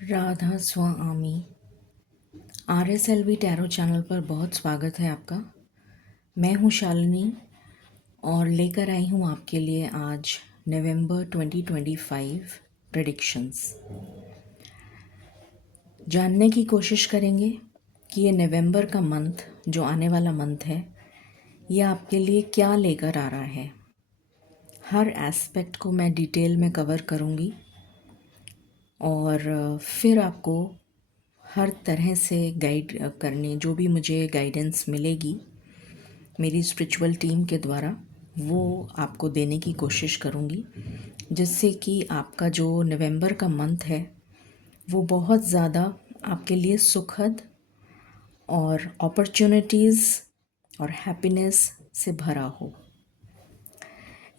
राधा स्वामी RSLV tarot channel पर बहुत स्वागत है आपका। मैं हूँ शालिनी और लेकर आई हूँ आपके लिए आज नवंबर 2025 प्रेडिक्शंस। जानने की कोशिश करेंगे कि ये नवंबर का मंथ जो आने वाला मंथ है ये आपके लिए क्या लेकर आ रहा है। हर एस्पेक्ट को मैं डिटेल में कवर करूँगी और फिर आपको हर तरह से गाइड करने जो भी मुझे गाइडेंस मिलेगी मेरी स्पिरिचुअल टीम के द्वारा वो आपको देने की कोशिश करूँगी, जिससे कि आपका जो नवंबर का मंथ है वो बहुत ज़्यादा आपके लिए सुखद और अपॉर्चुनिटीज़ और हैप्पीनेस से भरा हो।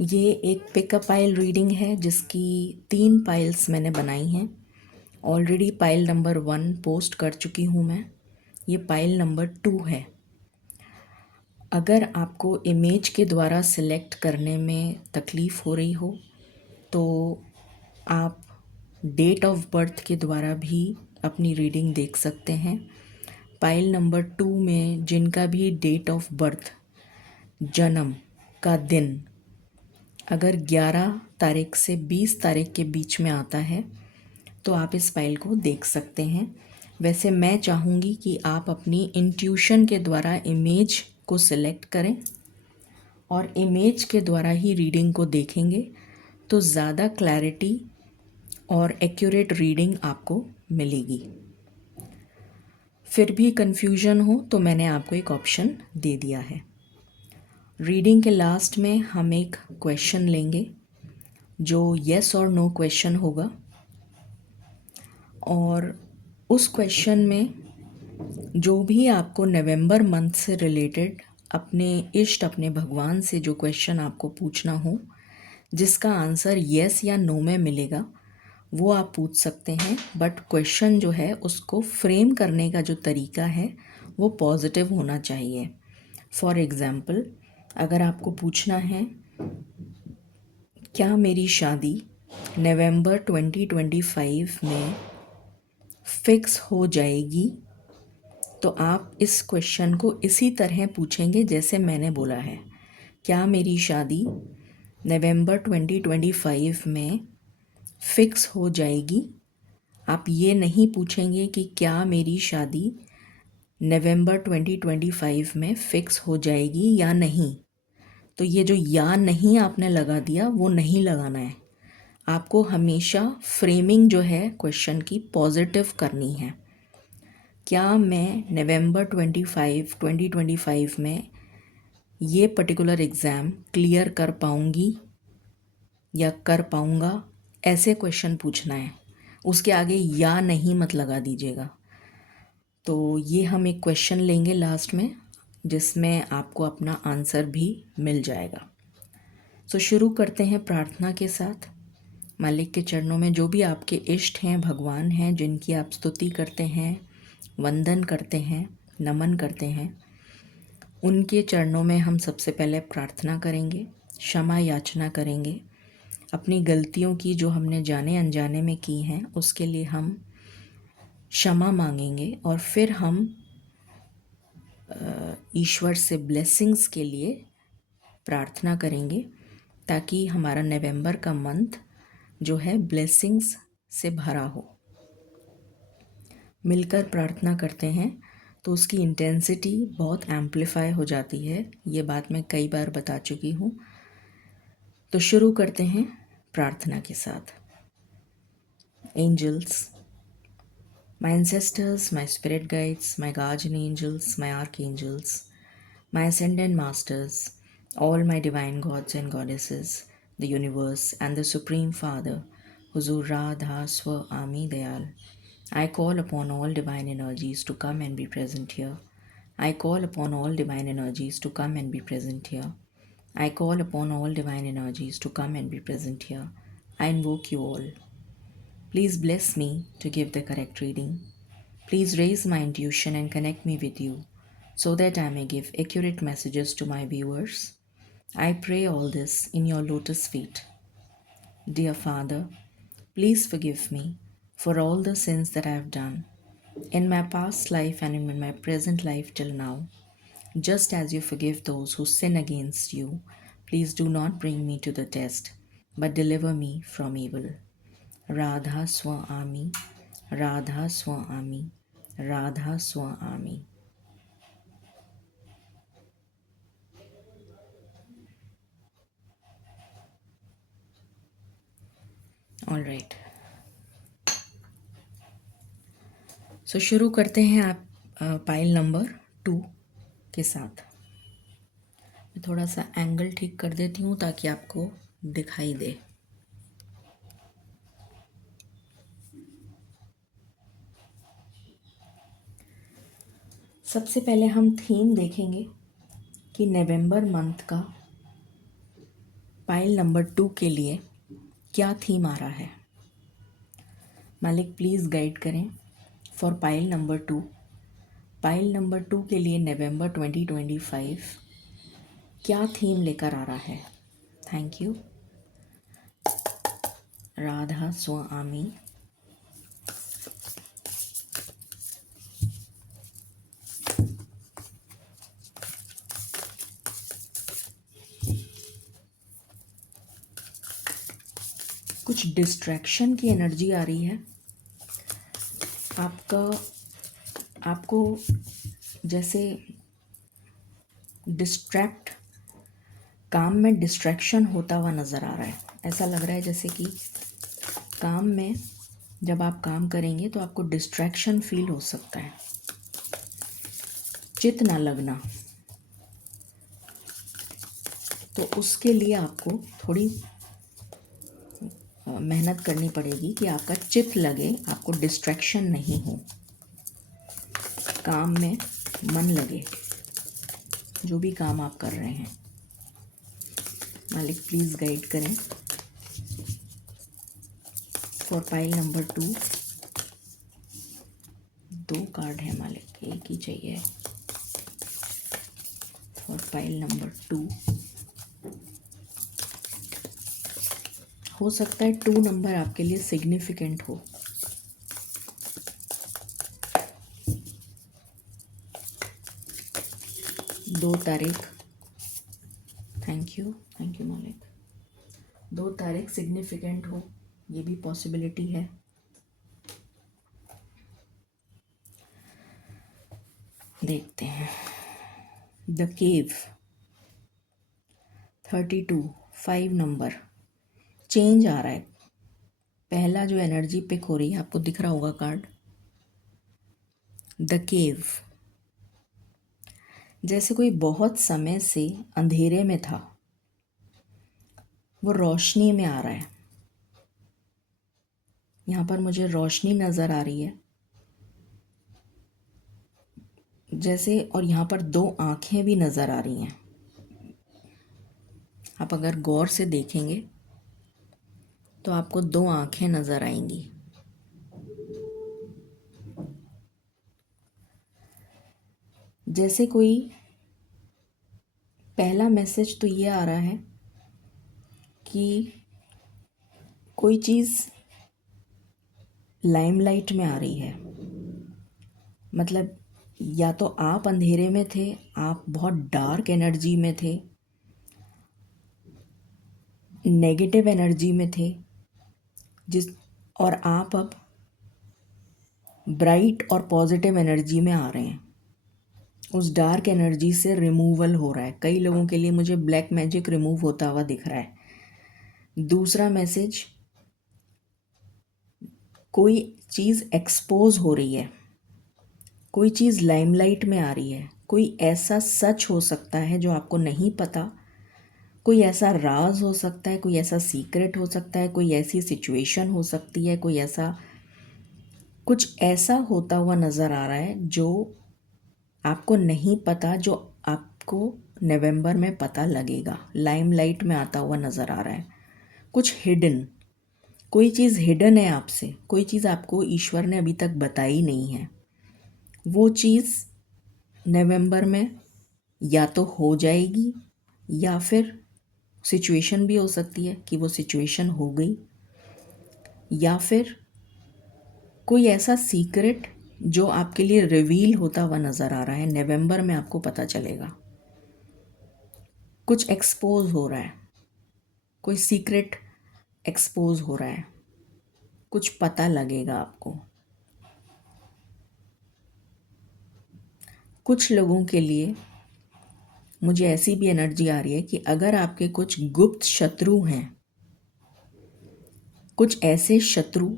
ये एक पिकअप पाइल रीडिंग है जिसकी 3 पाइल्स मैंने बनाई हैं। ऑलरेडी पाइल नंबर 1 पोस्ट कर चुकी हूँ मैं। ये पाइल नंबर 2 है। अगर आपको इमेज के द्वारा सिलेक्ट करने में तकलीफ़ हो रही हो तो आप डेट ऑफ बर्थ के द्वारा भी अपनी रीडिंग देख सकते हैं। पाइल नंबर 2 में जिनका भी डेट ऑफ बर्थ जन्म का दिन अगर 11 तारीख से 20 तारीख के बीच में आता है तो आप इस फाइल को देख सकते हैं। वैसे मैं चाहूँगी कि आप अपनी इंट्यूशन के द्वारा इमेज को सिलेक्ट करें और इमेज के द्वारा ही रीडिंग को देखेंगे तो ज़्यादा क्लैरिटी और एक्यूरेट रीडिंग आपको मिलेगी। फिर भी कन्फ्यूजन हो तो मैंने आपको एक ऑप्शन दे दिया है। रीडिंग के लास्ट में हम एक क्वेश्चन लेंगे जो येस और नो क्वेश्चन होगा और उस क्वेश्चन में जो भी आपको नवंबर मंथ से रिलेटेड अपने इष्ट अपने भगवान से जो क्वेश्चन आपको पूछना हो जिसका आंसर येस या नो में मिलेगा वो आप पूछ सकते हैं। बट क्वेश्चन जो है उसको फ्रेम करने का जो तरीका है वो पॉजिटिव होना चाहिए। फॉर एग्ज़ाम्पल अगर आपको पूछना है क्या मेरी शादी नवंबर 2025 में फिक्स हो जाएगी, तो आप इस क्वेश्चन को इसी तरह पूछेंगे जैसे मैंने बोला है। क्या मेरी शादी नवंबर 2025 में फिक्स हो जाएगी। आप ये नहीं पूछेंगे कि क्या मेरी शादी नवंबर 2025 में फिक्स हो जाएगी या नहीं। तो ये जो या नहीं आपने लगा दिया वो नहीं लगाना है। आपको हमेशा फ्रेमिंग जो है क्वेश्चन की पॉजिटिव करनी है। क्या मैं नवंबर 2025 में ये पर्टिकुलर एग्ज़ाम क्लियर कर पाऊँगी या कर पाऊँगा, ऐसे क्वेश्चन पूछना है। उसके आगे या नहीं मत लगा दीजिएगा। तो ये हम एक क्वेश्चन लेंगे लास्ट में जिसमें आपको अपना आंसर भी मिल जाएगा। तो शुरू करते हैं प्रार्थना के साथ। मालिक के चरणों में जो भी आपके इष्ट हैं, भगवान हैं, जिनकी आप स्तुति करते हैं, वंदन करते हैं, नमन करते हैं, उनके चरणों में हम सबसे पहले प्रार्थना करेंगे, क्षमा याचना करेंगे। अपनी गलतियों की जो हमने जाने अनजाने में की हैं उसके लिए हम क्षमा मांगेंगे और फिर हम ईश्वर से ब्लेसिंग्स के लिए प्रार्थना करेंगे ताकि हमारा नवंबर का मंथ जो है ब्लेसिंग्स से भरा हो। मिलकर प्रार्थना करते हैं तो उसकी इंटेंसिटी बहुत एम्पलीफाई हो जाती है। ये बात मैं कई बार बता चुकी हूँ। तो शुरू करते हैं प्रार्थना के साथ। Angels, my ancestors, my spirit guides, my guardian angels, my archangels, my ascended masters, all my divine gods and goddesses, the universe and the Supreme Father, Huzur Radha Swa Ami Dayal. I call upon all divine energies to come and be present here. I call upon all divine energies to come and be present here. I call upon all divine energies to come and be present here. I invoke you all. Please bless me to give the correct reading. Please raise my intuition and connect me with you so that I may give accurate messages to my viewers. I pray all this in your lotus feet. Dear Father, please forgive me for all the sins that I have done in my past life and in my present life till now. Just as you forgive those who sin against you, please do not bring me to the test, but deliver me from evil. Radha Swami, Radha Swami, Radha Swami. All right, so शुरू करते हैं आप pile number 2 के साथ। मैं थोड़ा सा angle ठीक कर देती हूँ ताकि आपको दिखाई दे। सबसे पहले हम थीम देखेंगे कि नवंबर मंथ का पाइल नंबर 2 के लिए क्या थीम आ रहा है। मालिक प्लीज़ गाइड करें for pile number 2। Pile number 2 के लिए नवंबर 2025 क्या थीम लेकर आ रहा है। Thank you. राधा स्वामी। कुछ डिस्ट्रैक्शन की एनर्जी आ रही है आपको जैसे काम में डिस्ट्रैक्शन होता हुआ नज़र आ रहा है। ऐसा लग रहा है जैसे कि काम में जब आप काम करेंगे तो आपको डिस्ट्रैक्शन फील हो सकता है, चित ना लगना। तो उसके लिए आपको थोड़ी मेहनत करनी पड़ेगी कि आपका चित लगे, आपको डिस्ट्रैक्शन नहीं हो, काम में मन लगे, जो भी काम आप कर रहे हैं। मालिक प्लीज़ गाइड करें फॉर पाइल नंबर 2। 2 कार्ड है मालिक, एक ही चाहिए फॉर पाइल नंबर 2। हो सकता है 2 नंबर आपके लिए सिग्निफिकेंट हो। दो तारीख, थैंक यू मालिक। 2 तारीख सिग्निफिकेंट हो, ये भी पॉसिबिलिटी है। देखते हैं। द केव 32, 5 नंबर चेंज आ रहा है। पहला जो एनर्जी पिक हो रही है, आपको दिख रहा होगा कार्ड द केव। जैसे कोई बहुत समय से अंधेरे में था, वो रोशनी में आ रहा है। यहाँ पर मुझे रोशनी नज़र आ रही है जैसे, और यहाँ पर 2 आँखें भी नज़र आ रही हैं। आप अगर गौर से देखेंगे तो आपको 2 आँखें नज़र आएंगी। जैसे कोई, पहला मैसेज तो ये आ रहा है कि कोई चीज़ लाइमलाइट में आ रही है। मतलब या तो आप अंधेरे में थे, आप बहुत डार्क एनर्जी में थे, नेगेटिव एनर्जी में थे, और आप अब ब्राइट और पॉजिटिव एनर्जी में आ रहे हैं। उस डार्क एनर्जी से रिमूवल हो रहा है। कई लोगों के लिए मुझे ब्लैक मैजिक रिमूव होता हुआ दिख रहा है। दूसरा मैसेज, कोई चीज़ एक्सपोज हो रही है, कोई चीज़ लाइमलाइट में आ रही है। कोई ऐसा सच हो सकता है जो आपको नहीं पता, कोई ऐसा राज हो सकता है, कोई ऐसा सीक्रेट हो सकता है, कोई ऐसी सिचुएशन हो सकती है, कोई ऐसा कुछ ऐसा होता हुआ नज़र आ रहा है जो आपको नहीं पता, जो आपको नवंबर में पता लगेगा। लाइमलाइट में आता हुआ नज़र आ रहा है। कुछ हिडन, कोई चीज़ हिडन है आपसे, कोई चीज़ आपको ईश्वर ने अभी तक बताई नहीं है। वो चीज़ नवंबर में या तो हो जाएगी, या फिर सिचुएशन भी हो सकती है कि वो सिचुएशन हो गई, या फिर कोई ऐसा सीक्रेट जो आपके लिए रिवील होता हुआ नज़र आ रहा है, नवंबर में आपको पता चलेगा। कुछ एक्सपोज हो रहा है, कोई सीक्रेट एक्सपोज हो रहा है, कुछ पता लगेगा आपको। कुछ लोगों के लिए मुझे ऐसी भी एनर्जी आ रही है कि अगर आपके कुछ गुप्त शत्रु हैं, कुछ ऐसे शत्रु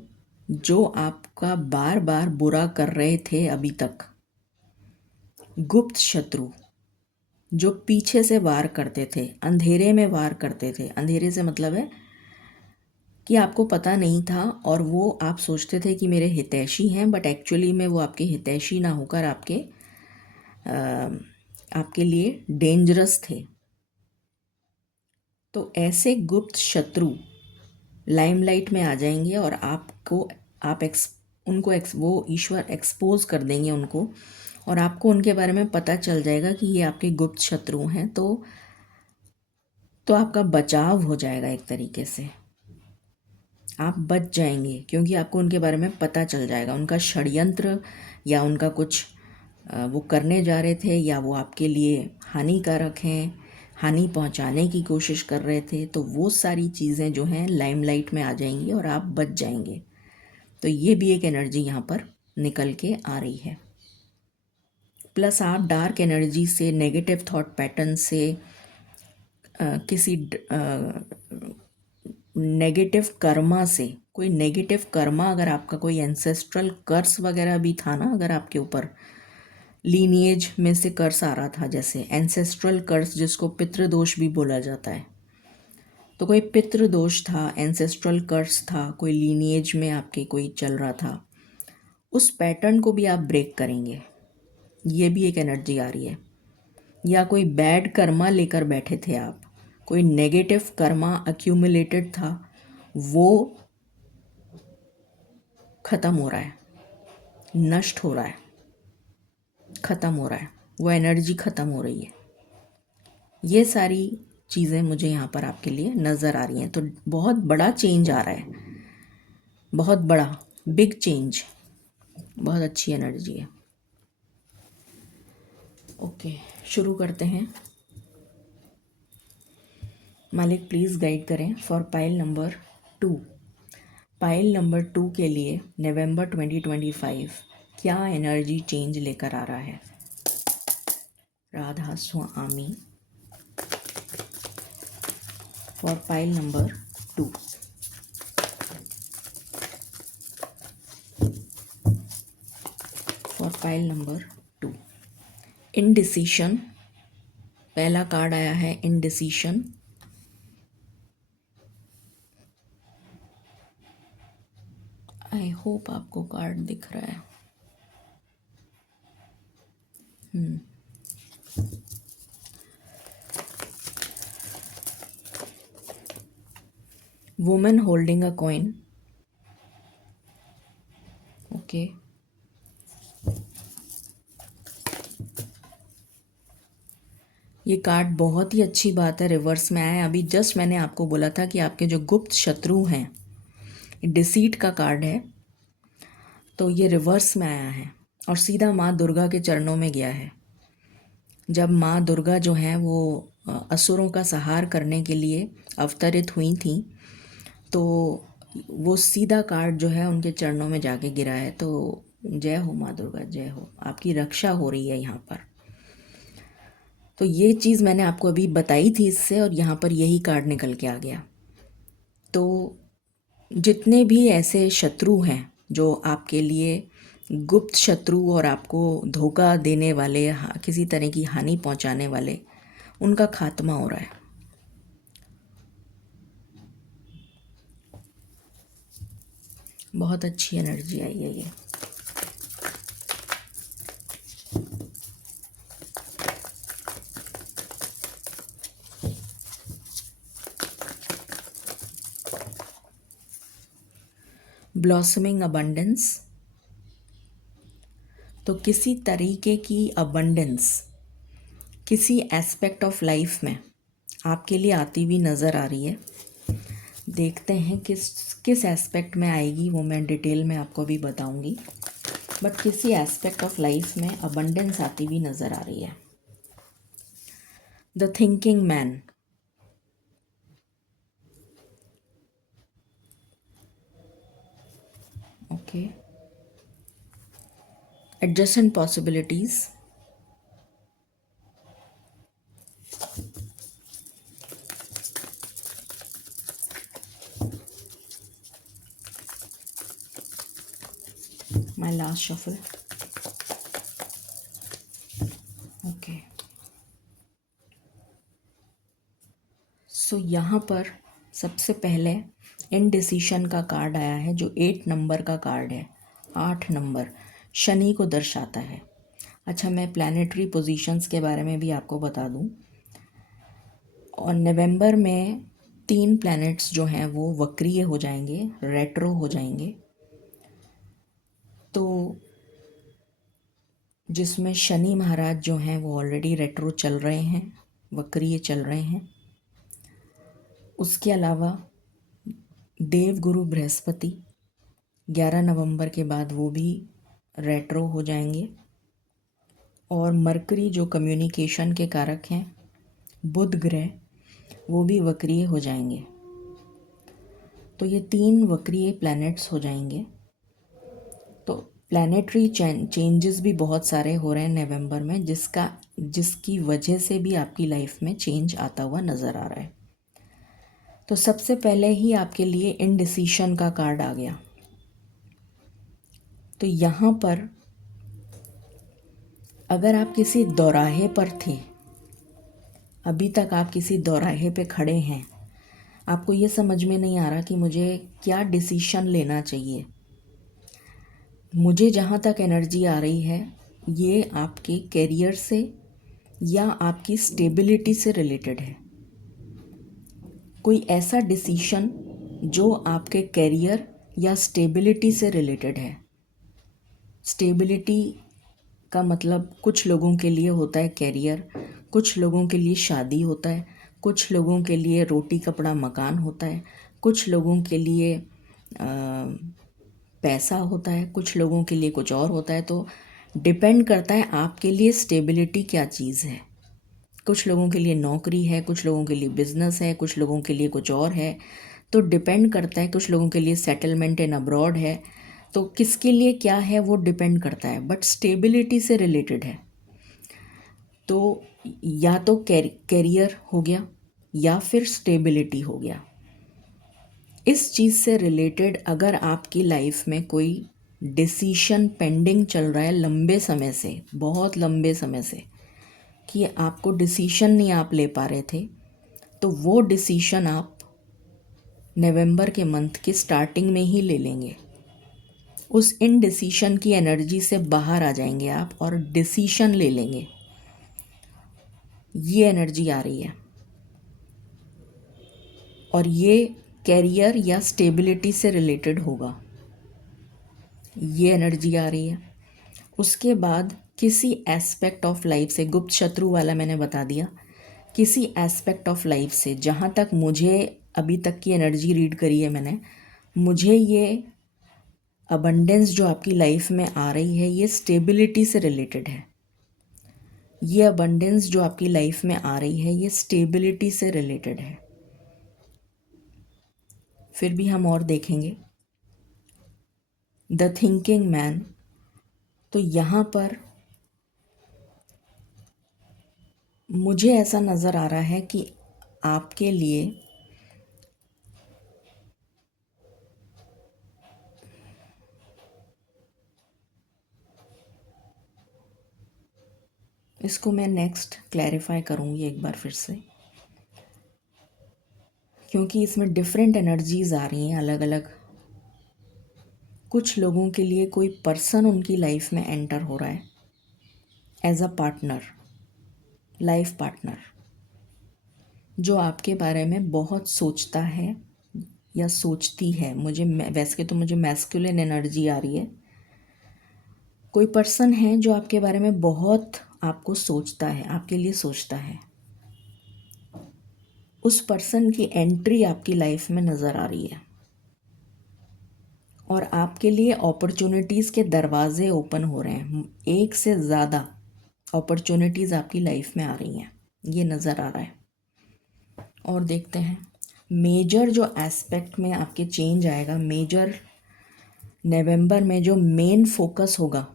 जो आपका बार बार बुरा कर रहे थे अभी तक, गुप्त शत्रु जो पीछे से वार करते थे, अंधेरे में वार करते थे। अंधेरे से मतलब है कि आपको पता नहीं था और वो आप सोचते थे कि मेरे हितैषी हैं, बट एक्चुअली में वो आपके हितैषी ना होकर आपके लिए डेंजरस थे। तो ऐसे गुप्त शत्रु लाइमलाइट में आ जाएंगे और वो ईश्वर एक्सपोज कर देंगे उनको, और आपको उनके बारे में पता चल जाएगा कि ये आपके गुप्त शत्रु हैं। तो आपका बचाव हो जाएगा, एक तरीके से आप बच जाएंगे, क्योंकि आपको उनके बारे में पता चल जाएगा, उनका षड्यंत्र या उनका कुछ वो करने जा रहे थे, या वो आपके लिए हानिकारक हैं, हानि पहुंचाने की कोशिश कर रहे थे। तो वो सारी चीज़ें जो हैं लाइमलाइट में आ जाएंगी और आप बच जाएंगे। तो ये भी एक एनर्जी यहाँ पर निकल के आ रही है। प्लस आप डार्क एनर्जी से, नेगेटिव थॉट पैटर्न से, किसी नेगेटिव कर्मा से, कोई नेगेटिव कर्मा, अगर आपका कोई एंसेस्ट्रल कर्स वगैरह भी था ना, अगर आपके ऊपर लीनिएज में से कर्स आ रहा था, जैसे एंसेस्ट्रल कर्स जिसको पितृदोष भी बोला जाता है, तो कोई पितृदोष था, एंसेस्ट्रल कर्स था, कोई लीनिएज में आपके कोई चल रहा था, उस पैटर्न को भी आप ब्रेक करेंगे। ये भी एक एनर्जी आ रही है। या कोई बैड कर्मा लेकर बैठे थे आप, कोई नेगेटिव कर्मा अक्यूमुलेटेड था, वो ख़त्म हो रहा है, नष्ट हो रहा है, ख़त्म हो रहा है, वो एनर्जी ख़त्म हो रही है। ये सारी चीज़ें मुझे यहाँ पर आपके लिए नज़र आ रही हैं। तो बहुत बड़ा चेंज आ रहा है, बहुत बड़ा, बिग चेंज, बहुत अच्छी एनर्जी है। ओके, शुरू करते हैं। मालिक प्लीज़ गाइड करें for pile number 2। Pile number 2 के लिए नवंबर 2025 क्या एनर्जी चेंज लेकर आ रहा है। Radha Swami for pile number 2। For pile number 2, indecision. पहला कार्ड आया है इनडिसीशन। आई होप आपको कार्ड दिख रहा है। Women holding a coin. Okay, ये कार्ड बहुत ही अच्छी बात है, रिवर्स में आया। अभी जस्ट मैंने आपको बोला था कि आपके जो गुप्त शत्रु हैं, डिसीट का कार्ड है, तो ये रिवर्स में आया है और सीधा माँ दुर्गा के चरणों में गया है। जब माँ दुर्गा जो हैं वो असुरों का संहार करने के लिए अवतरित हुई थी, तो वो सीधा कार्ड जो है उनके चरणों में जाके गिरा है। तो जय हो माँ दुर्गा, जय हो, आपकी रक्षा हो रही है यहाँ पर। तो ये चीज़ मैंने आपको अभी बताई थी इससे, और यहाँ पर यही कार्ड निकल के आ गया। तो जितने भी ऐसे शत्रु हैं जो आपके लिए गुप्त शत्रु और आपको धोखा देने वाले, किसी तरह की हानि पहुंचाने वाले, उनका खात्मा हो रहा है। बहुत अच्छी एनर्जी आई है ये। Blossoming abundance. तो किसी तरीके की अबंडेंस किसी एस्पेक्ट ऑफ लाइफ में आपके लिए आती हुई नज़र आ रही है। देखते हैं किस किस एस्पेक्ट में आएगी, वो मैं डिटेल में आपको भी बताऊंगी, बट किसी एस्पेक्ट ऑफ लाइफ में अबंडेंस आती हुई नज़र आ रही है। The thinking man, okay, adjacent possibilities, my last shuffle, okay. So यहाँ पर सबसे पहले इनडिसीशन का कार्ड आया है, जो 8 नंबर का कार्ड है। 8 नंबर शनि को दर्शाता है। अच्छा, मैं प्लैनेटरी पोजीशंस के बारे में भी आपको बता दूं। और नवंबर में 3 प्लैनेट्स जो हैं वो वक्रीय हो जाएंगे, रेट्रो हो जाएंगे। तो जिसमें शनि महाराज जो हैं वो ऑलरेडी रेट्रो चल रहे हैं, वक्रीय चल रहे हैं। उसके अलावा देवगुरु बृहस्पति 11 नवंबर के बाद वो भी रेट्रो हो जाएंगे। और मरकरी जो कम्युनिकेशन के कारक हैं, बुध ग्रह, वो भी वक्रीय हो जाएंगे। तो ये 3 वक्रीय प्लैनेट्स हो जाएंगे। तो प्लैनेटरी चेंजेस भी बहुत सारे हो रहे हैं नवंबर में, जिसकी वजह से भी आपकी लाइफ में चेंज आता हुआ नज़र आ रहा है। तो सबसे पहले ही आपके लिए इनडिसीशन का कार्ड आ गया। तो यहाँ पर अगर आप किसी दौराहे पर थे, अभी तक आप किसी दौराहे पे खड़े हैं, आपको ये समझ में नहीं आ रहा कि मुझे क्या डिसीशन लेना चाहिए, मुझे जहाँ तक एनर्जी आ रही है ये आपके कैरियर से या आपकी स्टेबिलिटी से रिलेटेड है। कोई ऐसा डिसीशन जो आपके कैरियर या स्टेबिलिटी से रिलेटेड है। स्टेबिलिटी का मतलब कुछ लोगों के लिए होता है कैरियर, कुछ लोगों के लिए शादी होता है, कुछ लोगों के लिए रोटी कपड़ा मकान होता है, कुछ लोगों के लिए पैसा होता है, कुछ लोगों के लिए कुछ और होता है। तो डिपेंड करता है आपके लिए स्टेबिलिटी क्या चीज़ है। कुछ लोगों के लिए नौकरी है, कुछ लोगों के लिए बिजनेस है, कुछ लोगों के लिए कुछ और है। तो डिपेंड करता है, कुछ लोगों के लिए सेटलमेंट इन अब्रॉड है। तो किसके लिए क्या है वो डिपेंड करता है, बट स्टेबिलिटी से रिलेटेड है। तो या तो कैरियर हो गया या फिर स्टेबिलिटी हो गया। इस चीज़ से रिलेटेड अगर आपकी लाइफ में कोई डिसीशन पेंडिंग चल रहा है लंबे समय से, बहुत लंबे समय से, कि आपको डिसीशन नहीं आप ले पा रहे थे, तो वो डिसीशन आप नवंबर के मंथ की स्टार्टिंग में ही ले लेंगे। उस इनडिसीशन की एनर्जी से बाहर आ जाएंगे आप और डिसीशन ले लेंगे। ये एनर्जी आ रही है और ये कैरियर या स्टेबिलिटी से रिलेटेड होगा। ये एनर्जी आ रही है। उसके बाद किसी एस्पेक्ट ऑफ लाइफ से, गुप्त शत्रु वाला मैंने बता दिया, किसी एस्पेक्ट ऑफ लाइफ से, जहाँ तक मुझे अभी तक की एनर्जी रीड करी है मैंने, मुझे ये अबंडेंस जो आपकी लाइफ में आ रही है ये स्टेबिलिटी से रिलेटेड है। ये अबंडेंस जो आपकी लाइफ में आ रही है ये स्टेबिलिटी से रिलेटेड है। फिर भी हम और देखेंगे द थिंकिंग मैन। तो यहाँ पर मुझे ऐसा नज़र आ रहा है कि आपके लिए इसको मैं नेक्स्ट क्लैरिफाई करूँगी एक बार फिर से, क्योंकि इसमें डिफरेंट एनर्जीज आ रही हैं अलग अलग। कुछ लोगों के लिए कोई पर्सन उनकी लाइफ में एंटर हो रहा है as a partner, life partner, जो आपके बारे में बहुत सोचता है या सोचती है। वैसे तो मुझे मैस्कुलिन एनर्जी आ रही है। कोई पर्सन है जो आपके बारे में बहुत आपको सोचता है, आपके लिए सोचता है। उस पर्सन की एंट्री आपकी लाइफ में नज़र आ रही है और आपके लिए अपॉर्चुनिटीज़ के दरवाजे ओपन हो रहे हैं। एक से ज़्यादा अपॉर्चुनिटीज़ आपकी लाइफ में आ रही हैं, ये नज़र आ रहा है। और देखते हैं मेजर जो एस्पेक्ट में आपके चेंज आएगा, मेजर नवंबर में जो मेन फोकस होगा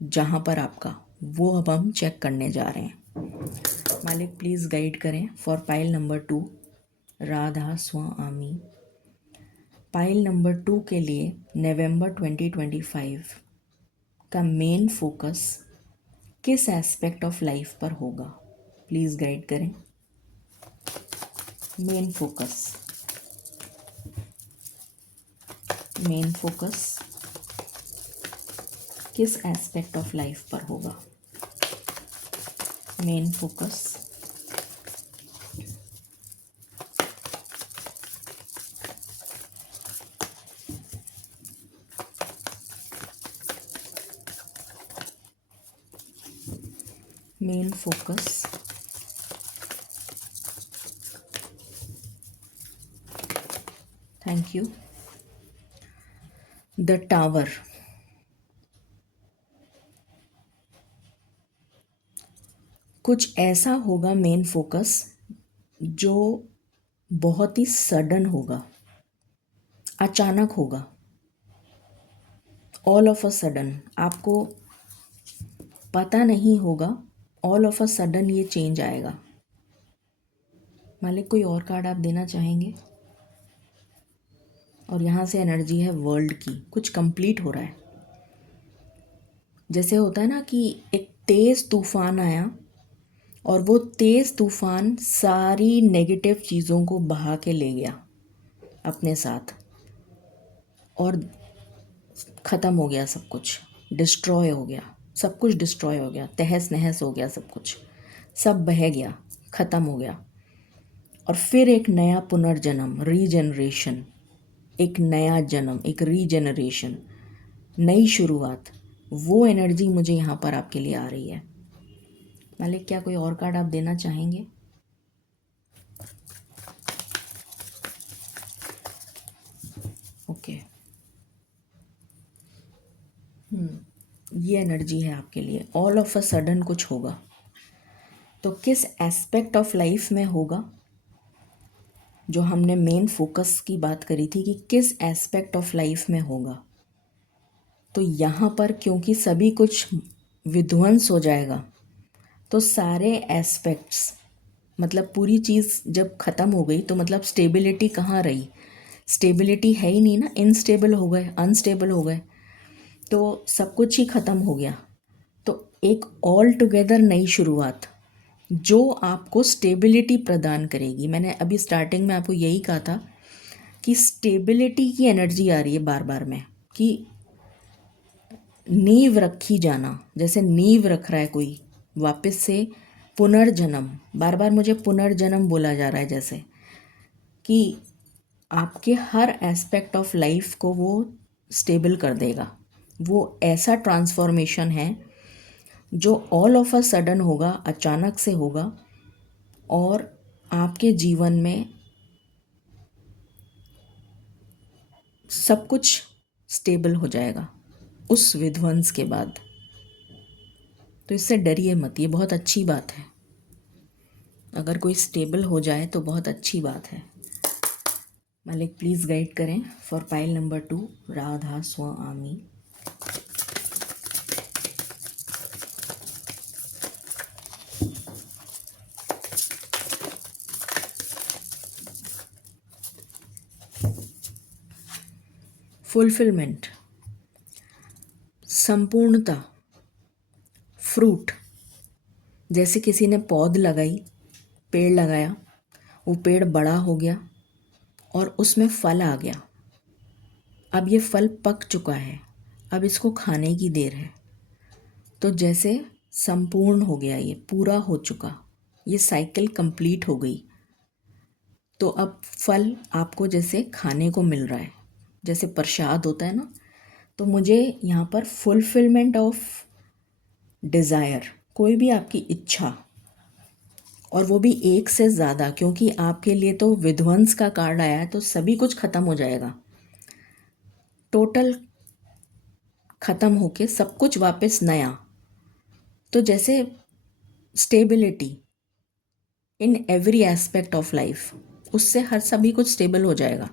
जहाँ पर आपका, वो अब हम चेक करने जा रहे हैं। मालिक प्लीज़ गाइड करें for pile number 2, Radha Swami. Pile number 2 के लिए नवंबर 2025 का मेन फोकस किस एस्पेक्ट ऑफ लाइफ पर होगा, प्लीज़ गाइड करें। मेन फोकस किस एस्पेक्ट ऑफ लाइफ पर होगा। Main focus thank you. The tower, कुछ ऐसा होगा मेन फोकस जो बहुत ही सडन होगा, अचानक होगा, ऑल ऑफ अ सडन, आपको पता नहीं होगा, ऑल ऑफ अ सडन ये चेंज आएगा। मालिक कोई और कार्ड आप देना चाहेंगे? और यहाँ से एनर्जी है वर्ल्ड की, कुछ कंप्लीट हो रहा है। जैसे होता है ना कि एक तेज़ तूफान आया और वो तेज़ तूफान सारी नेगेटिव चीज़ों को बहा के ले गया अपने साथ और ख़त्म हो गया, सब कुछ डिस्ट्रॉय हो गया, सब कुछ डिस्ट्रॉय हो गया, तहस नहस हो गया, सब कुछ, सब बह गया, ख़त्म हो गया। और फिर एक नया पुनर्जन्म, रीजनरेशन, एक नया जन्म, एक रीजनरेशन, नई शुरुआत, वो एनर्जी मुझे यहाँ पर आपके लिए आ रही है। मालिक क्या कोई और कार्ड आप देना चाहेंगे? ओके, ये एनर्जी है आपके लिए, ऑल ऑफ अ सडन कुछ होगा। तो किस एस्पेक्ट ऑफ लाइफ में होगा, जो हमने मेन फोकस की बात करी थी कि किस एस्पेक्ट ऑफ लाइफ में होगा, तो यहाँ पर क्योंकि सभी कुछ विध्वंस हो जाएगा, तो सारे एस्पेक्ट्स, मतलब पूरी चीज़ जब ख़त्म हो गई तो मतलब स्टेबिलिटी कहाँ रही? स्टेबिलिटी है ही नहीं ना, इनस्टेबल हो गए, अनस्टेबल हो गए, तो सब कुछ ही ख़त्म हो गया। तो एक ऑल टुगेदर नई शुरुआत जो आपको स्टेबिलिटी प्रदान करेगी। मैंने अभी स्टार्टिंग में आपको यही कहा था कि स्टेबिलिटी की एनर्जी आ रही है बार बार में, कि नींव रखी जाना, जैसे नींव रख रहा है कोई, वापस से पुनर्जन्म, बार बार मुझे पुनर्जन्म बोला जा रहा है, जैसे कि आपके हर एस्पेक्ट ऑफ लाइफ को वो स्टेबल कर देगा। वो ऐसा ट्रांसफॉर्मेशन है जो ऑल ऑफ अ सडन होगा, अचानक से होगा और आपके जीवन में सब कुछ स्टेबल हो जाएगा उस विध्वंस के बाद। तो इससे डरिए मत, ये बहुत अच्छी बात है। अगर कोई स्टेबल हो जाए तो बहुत अच्छी बात है। मालिक प्लीज़ गाइड करें for pile number 2, Radha Swami. Fulfilment, संपूर्णता, फ्रूट, जैसे किसी ने पौध लगाई, पेड़ लगाया, वो पेड़ बड़ा हो गया और उसमें फल आ गया। अब ये फल पक चुका है, अब इसको खाने की देर है। तो जैसे संपूर्ण हो गया, ये पूरा हो चुका, ये साइकिल कंप्लीट हो गई। तो अब फल आपको जैसे खाने को मिल रहा है, जैसे प्रसाद होता है ना। तो मुझे यहाँ पर फुलफिलमेंट ऑफ डिज़ायर, कोई भी आपकी इच्छा, और वो भी एक से ज़्यादा, क्योंकि आपके लिए तो विध्वंस का कार्ड आया है, तो सभी कुछ ख़त्म हो जाएगा, टोटल ख़त्म होके सब कुछ वापस नया। तो जैसे stability in every aspect of life, उससे हर सभी कुछ स्टेबल हो जाएगा।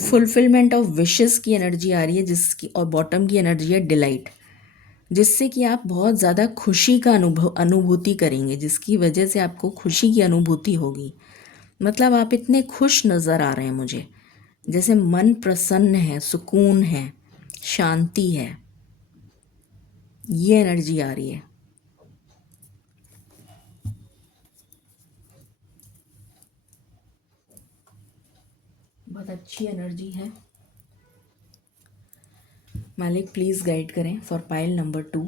फुलफिलमेंट ऑफ विशेस की एनर्जी आ रही है, जिसकी और बॉटम की एनर्जी है डिलाइट, जिससे कि आप बहुत ज़्यादा खुशी का अनुभूति करेंगे, जिसकी वजह से आपको खुशी की अनुभूति होगी। मतलब आप इतने खुश नज़र आ रहे हैं मुझे, जैसे मन प्रसन्न है, सुकून है, शांति है, ये एनर्जी आ रही है। बहुत अच्छी एनर्जी है। मालिक प्लीज़ गाइड करें for pile number 2,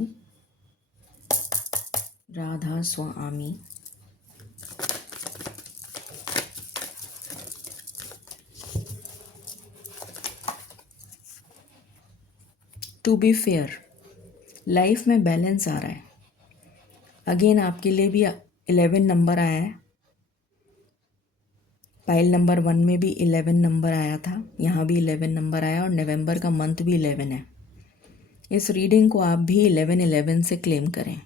Radha Swami. To be fair, life में बैलेंस आ रहा है। अगेन आपके लिए भी 11 नंबर आया है। पाइल नंबर 1 में भी 11 नंबर आया था, यहाँ भी 11 नंबर आया, और नवंबर का मंथ भी 11 है। इस रीडिंग को आप भी 1111 से क्लेम करें,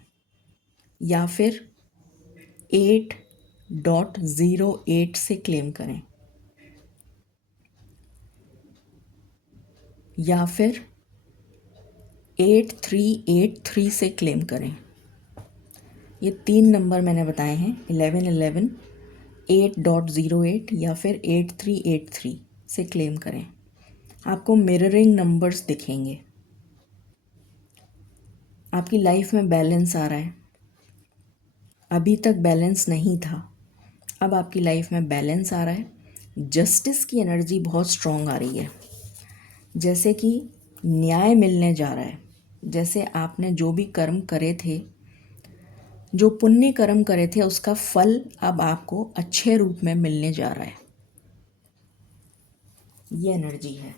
या फिर 8.08 से क्लेम करें, या फिर 8383 से क्लेम करें। ये 3 नंबर मैंने बताए हैं, 1111, 8.08 या फिर 8383 से क्लेम करें। आपको मिररिंग नंबर्स दिखेंगे। आपकी लाइफ में बैलेंस आ रहा है। अभी तक बैलेंस नहीं था, अब आपकी लाइफ में बैलेंस आ रहा है। जस्टिस की एनर्जी बहुत स्ट्रॉन्ग आ रही है, जैसे कि न्याय मिलने जा रहा है। जैसे आपने जो भी कर्म करे थे, जो पुण्य कर्म करे थे, उसका फल अब आपको अच्छे रूप में मिलने जा रहा है, ये एनर्जी है।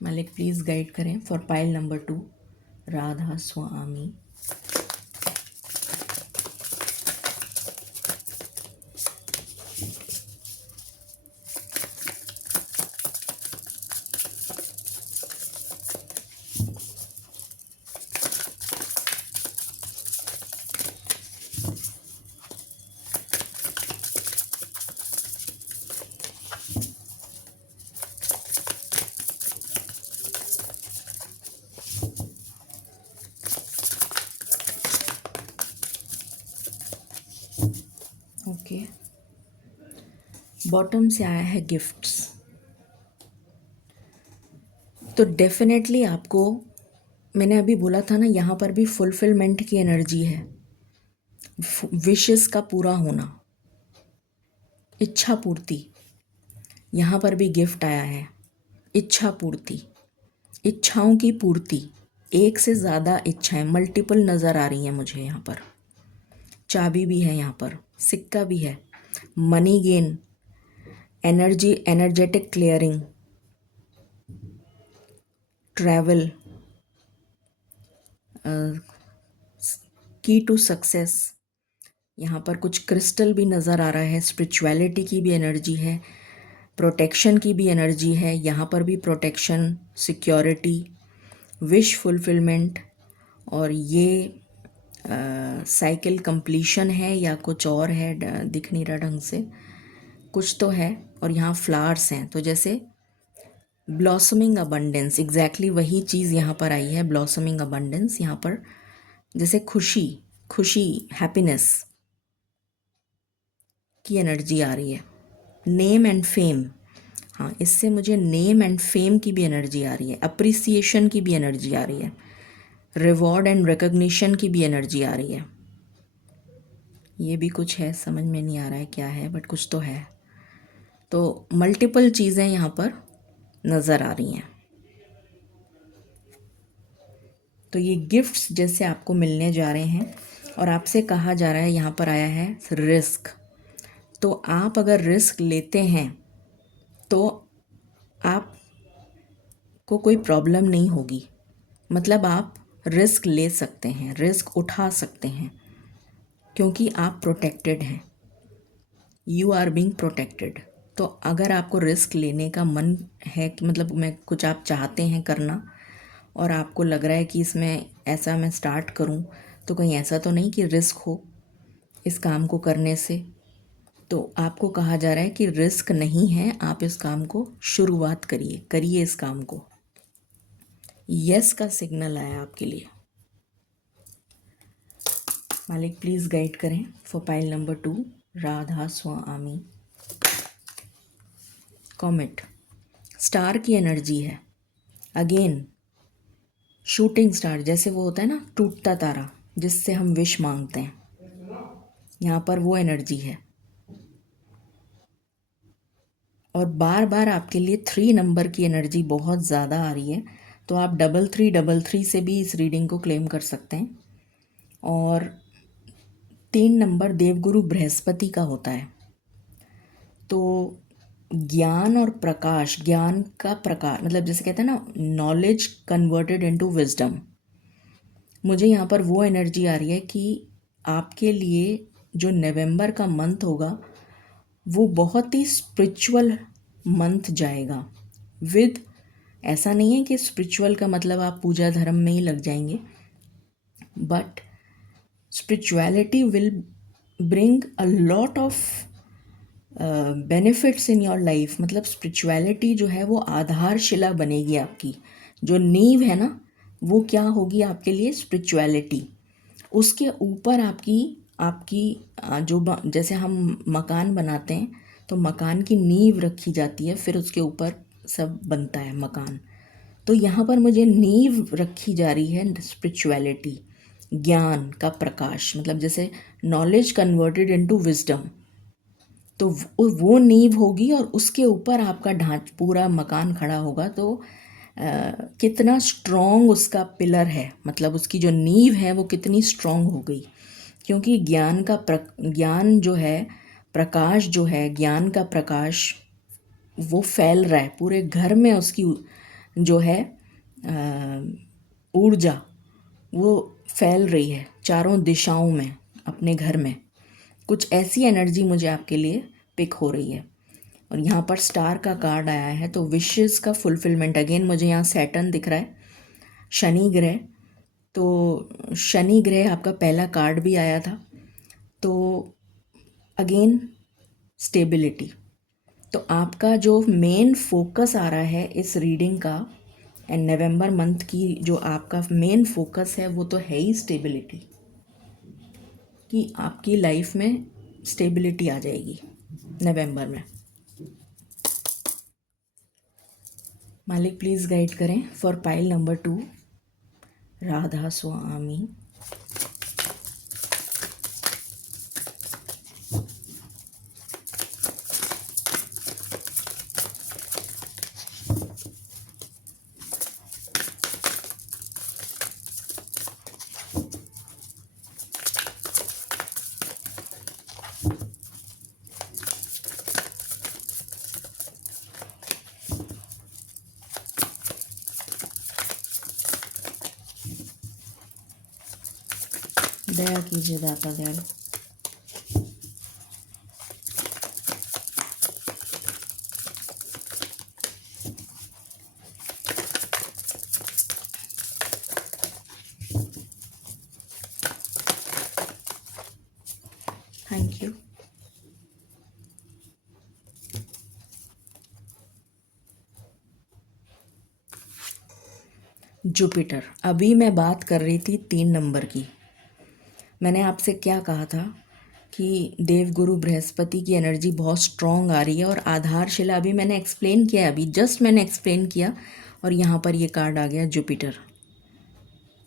मालिक प्लीज़ गाइड करें for pile number 2, Radha Swami. Okay, bottom से आया है गिफ्ट्स। तो डेफिनेटली आपको, मैंने अभी बोला था ना, यहाँ पर भी फुलफिलमेंट की एनर्जी है, विशेस का पूरा होना, इच्छा पूर्ति। यहाँ पर भी गिफ्ट आया है, इच्छा पूर्ति, इच्छाओं की पूर्ति। एक से ज़्यादा इच्छाएं, मल्टीपल नज़र आ रही हैं मुझे यहाँ पर। चाबी भी है यहाँ पर, सिक्का भी है, money gain, energy, energetic clearing, travel, की टू सक्सेस। यहाँ पर कुछ क्रिस्टल भी नज़र आ रहा है, स्पिरिचुअलिटी की भी एनर्जी है, प्रोटेक्शन की भी एनर्जी है। यहाँ पर भी प्रोटेक्शन, सिक्योरिटी, विश फुलफिलमेंट, और ये साइकिल कंप्लीशन है या कुछ और है, दिख नहीं रहा ढंग से, कुछ तो है। और यहाँ फ्लावर्स हैं, तो जैसे ब्लॉसमिंग अबंडेंस, एग्जैक्टली वही चीज़ यहाँ पर आई है, ब्लॉसमिंग अबंडेंस। यहाँ पर जैसे खुशी, खुशी, हैप्पीनेस की एनर्जी आ रही है। नेम एंड फेम, हाँ, इससे मुझे नेम एंड फेम की भी एनर्जी आ रही है, अप्रिसिएशन की भी एनर्जी आ रही है, रिवॉर्ड एंड रिकग्निशन की भी एनर्जी आ रही है। ये भी कुछ है, समझ में नहीं आ रहा है क्या है, बट कुछ तो है। तो मल्टीपल चीज़ें यहाँ पर नज़र आ रही हैं। तो ये गिफ्ट्स जैसे आपको मिलने जा रहे हैं, और आपसे कहा जा रहा है, यहाँ पर आया है रिस्क। तो आप अगर रिस्क लेते हैं तो आपको कोई प्रॉब्लम नहीं होगी। मतलब आप रिस्क ले सकते हैं, रिस्क उठा सकते हैं, क्योंकि आप प्रोटेक्टेड हैं, यू आर बीइंग प्रोटेक्टेड। तो अगर आपको रिस्क लेने का मन है कि मतलब मैं कुछ आप चाहते हैं करना और आपको लग रहा है कि इसमें ऐसा मैं स्टार्ट करूं, तो कहीं ऐसा तो नहीं कि रिस्क हो इस काम को करने से। तो आपको कहा जा रहा है कि रिस्क नहीं है, आप इस काम को शुरुआत करिए, करिए इस काम को। यस का सिग्नल आया आपके लिए। मालिक प्लीज़ गाइड करें for pile number 2, Radha Swami. Comet star की एनर्जी है, अगेन शूटिंग स्टार, जैसे वो होता है ना टूटता तारा जिससे हम विश मांगते हैं, यहाँ पर वो एनर्जी है। और बार बार आपके लिए 3 नंबर की एनर्जी बहुत ज़्यादा आ रही है, तो आप 3333 से भी इस रीडिंग को क्लेम कर सकते हैं। और 3 नंबर देवगुरु बृहस्पति का होता है, तो ज्ञान और प्रकाश, ज्ञान का प्रकाश मतलब जैसे कहते हैं ना नॉलेज कन्वर्टेड इनटू विजडम। मुझे यहाँ पर वो एनर्जी आ रही है कि आपके लिए जो नवंबर का मंथ होगा वो बहुत ही स्पिरिचुअल मंथ जाएगा। विद ऐसा नहीं है कि स्पिरिचुअल का मतलब आप पूजा धर्म में ही लग जाएंगे, but spirituality will bring a lot of benefits in your life. मतलब स्पिरिचुअलिटी जो है वो आधारशिला बनेगी आपकी, जो नींव है ना वो क्या होगी आपके लिए, स्पिरिचुअलिटी। उसके ऊपर आपकी आपकी जैसे हम मकान बनाते हैं तो मकान की नींव रखी जाती है, फिर उसके ऊपर सब बनता है मकान। तो यहाँ पर मुझे नींव रखी जा रही है स्पिरिचुअलिटी, ज्ञान का प्रकाश, मतलब जैसे नॉलेज कन्वर्टेड इनटू विजडम। तो वो नींव होगी और उसके ऊपर आपका पूरा मकान खड़ा होगा। तो कितना स्ट्रॉन्ग उसका पिलर है, मतलब उसकी जो नींव है वो कितनी स्ट्रॉन्ग हो गई, क्योंकि ज्ञान जो है, प्रकाश जो है, ज्ञान का प्रकाश वो फैल रहा है पूरे घर में। उसकी जो है ऊर्जा वो फैल रही है चारों दिशाओं में अपने घर में। कुछ ऐसी एनर्जी मुझे आपके लिए पिक हो रही है। और यहाँ पर स्टार का कार्ड आया है, तो विशेस का फुलफिलमेंट। अगेन मुझे यहाँ सैटर्न दिख रहा है, शनि ग्रह। तो शनि ग्रह आपका पहला कार्ड भी आया था। तो अगेन स्टेबिलिटी। तो आपका जो मेन फोकस आ रहा है इस रीडिंग का एंड नवंबर मंथ की जो आपका मेन फोकस है वो तो है ही स्टेबिलिटी, कि आपकी लाइफ में स्टेबिलिटी आ जाएगी नवंबर में। मालिक प्लीज़ गाइड करें फॉर पाइल नंबर 2, राधा स्वामी। दया कीजिए दाता दयाल। Thank you. जुपिटर। अभी मैं बात कर रही थी 3 नंबर की। मैंने आपसे क्या कहा था कि देवगुरु बृहस्पति की एनर्जी बहुत स्ट्रॉन्ग आ रही है और आधारशिला अभी मैंने एक्सप्लेन किया, अभी जस्ट मैंने एक्सप्लेन किया। और यहाँ पर ये कार्ड आ गया जुपिटर,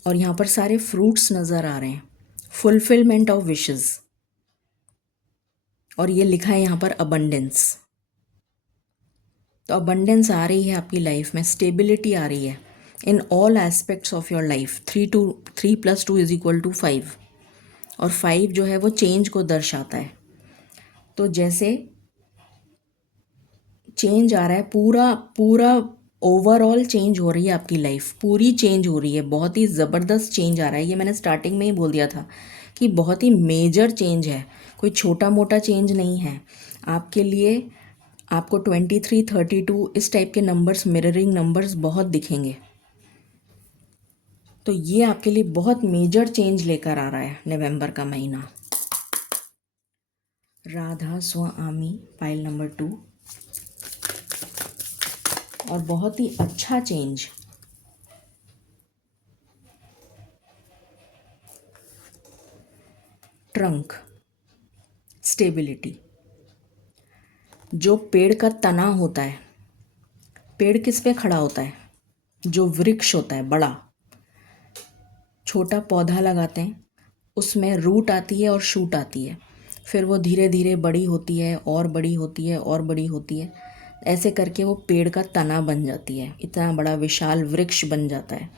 और यहाँ पर सारे फ्रूट्स नज़र आ रहे हैं, फुलफिलमेंट ऑफ विशेस। और ये लिखा है यहाँ पर अबंडेंस। तो अबंडेंस आ रही है आपकी लाइफ में, स्टेबिलिटी आ रही है in all aspects of your life. 3 + 2 = 5, और 5 जो है वो चेंज को दर्शाता है। तो जैसे चेंज आ रहा है पूरा पूरा ओवरऑल चेंज हो रही है आपकी लाइफ, पूरी चेंज हो रही है, बहुत ही ज़बरदस्त चेंज आ रहा है। ये मैंने स्टार्टिंग में ही बोल दिया था कि बहुत ही मेजर चेंज है, कोई छोटा मोटा चेंज नहीं है आपके लिए। आपको 23, 32 इस टाइप के नंबर्स, मिररिंग नंबर्स बहुत दिखेंगे। तो ये आपके लिए बहुत मेजर चेंज लेकर आ रहा है नवंबर का महीना। राधा स्वामी पाइल नंबर 2, और बहुत ही अच्छा चेंज। Trunk, stability. जो पेड़ का तना होता है, पेड़ किस पे खड़ा होता है? जो वृक्ष होता है बड़ा, छोटा पौधा लगाते हैं, उसमें रूट आती है और शूट आती है, फिर वो धीरे धीरे बड़ी होती है और बड़ी होती है और बड़ी होती है, ऐसे करके वो पेड़ का तना बन जाती है, इतना बड़ा विशाल वृक्ष बन जाता है।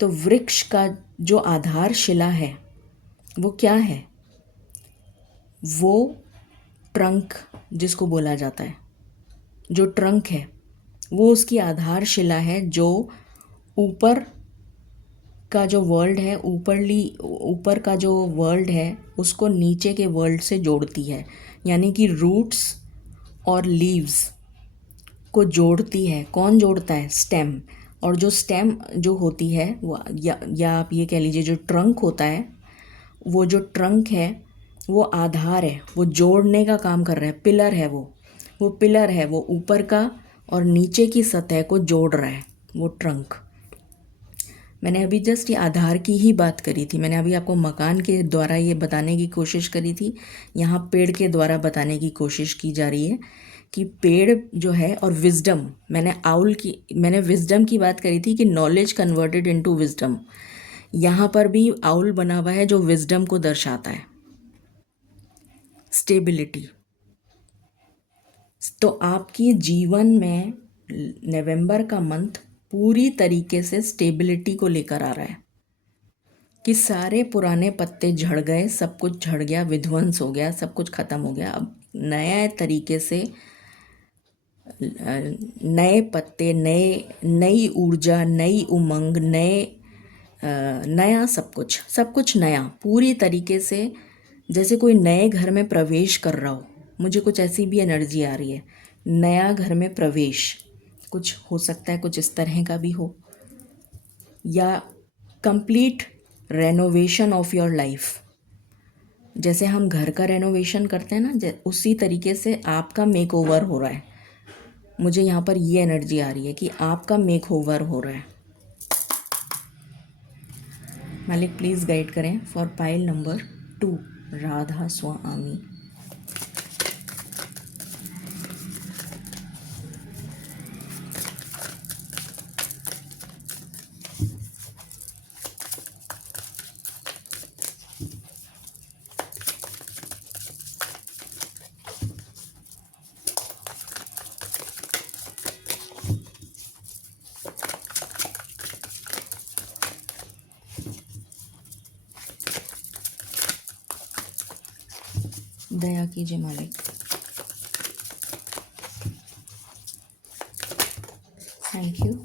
तो वृक्ष का जो आधारशिला है वो क्या है? वो ट्रंक जिसको बोला जाता है, जो ट्रंक है वो उसकी आधारशिला है, जो ऊपर का जो वर्ल्ड है, ऊपर का जो वर्ल्ड है उसको नीचे के वर्ल्ड से जोड़ती है, यानी कि रूट्स और लीव्स को जोड़ती है। कौन जोड़ता है? स्टेम। और जो स्टेम जो होती है वो, या आप ये कह लीजिए जो ट्रंक होता है, वो जो ट्रंक है वो आधार है, वो जोड़ने का काम कर रहा है, पिलर है वो पिलर है, वो ऊपर का और नीचे की सतह को जोड़ रहा है, वो ट्रंक। मैंने अभी जस्ट ये आधार की ही बात करी थी, मैंने अभी आपको मकान के द्वारा ये बताने की कोशिश करी थी, यहाँ पेड़ के द्वारा बताने की कोशिश की जा रही है कि पेड़ जो है, और विजडम, मैंने विजडम की बात करी थी कि नॉलेज कन्वर्टेड इनटू विजडम। यहाँ पर भी आउल बना हुआ है जो विजडम को दर्शाता है, स्टेबिलिटी। तो आपकी जीवन में नवंबर का मंथ पूरी तरीके से स्टेबिलिटी को लेकर आ रहा है कि सारे पुराने पत्ते झड़ गए, सब कुछ झड़ गया, विध्वंस हो गया, सब कुछ ख़त्म हो गया। अब नए तरीके से नए पत्ते, नई ऊर्जा, नई उमंग, नया सब कुछ नया, पूरी तरीके से जैसे कोई नए घर में प्रवेश कर रहा हो। मुझे कुछ ऐसी भी एनर्जी आ रही है, नया घर में प्रवेश, कुछ हो सकता है, कुछ इस तरह का भी हो, या complete renovation of your life. जैसे हम घर का रेनोवेशन करते हैं ना, उसी तरीके से आपका मेक ओवर हो रहा है। मुझे यहाँ पर ये एनर्जी आ रही है कि आपका मेक ओवर हो रहा है। मालिक प्लीज़ गाइड करें फॉर पाइल नंबर 2, राधा स्वामी। दया कीजिए मालिक। Thank you.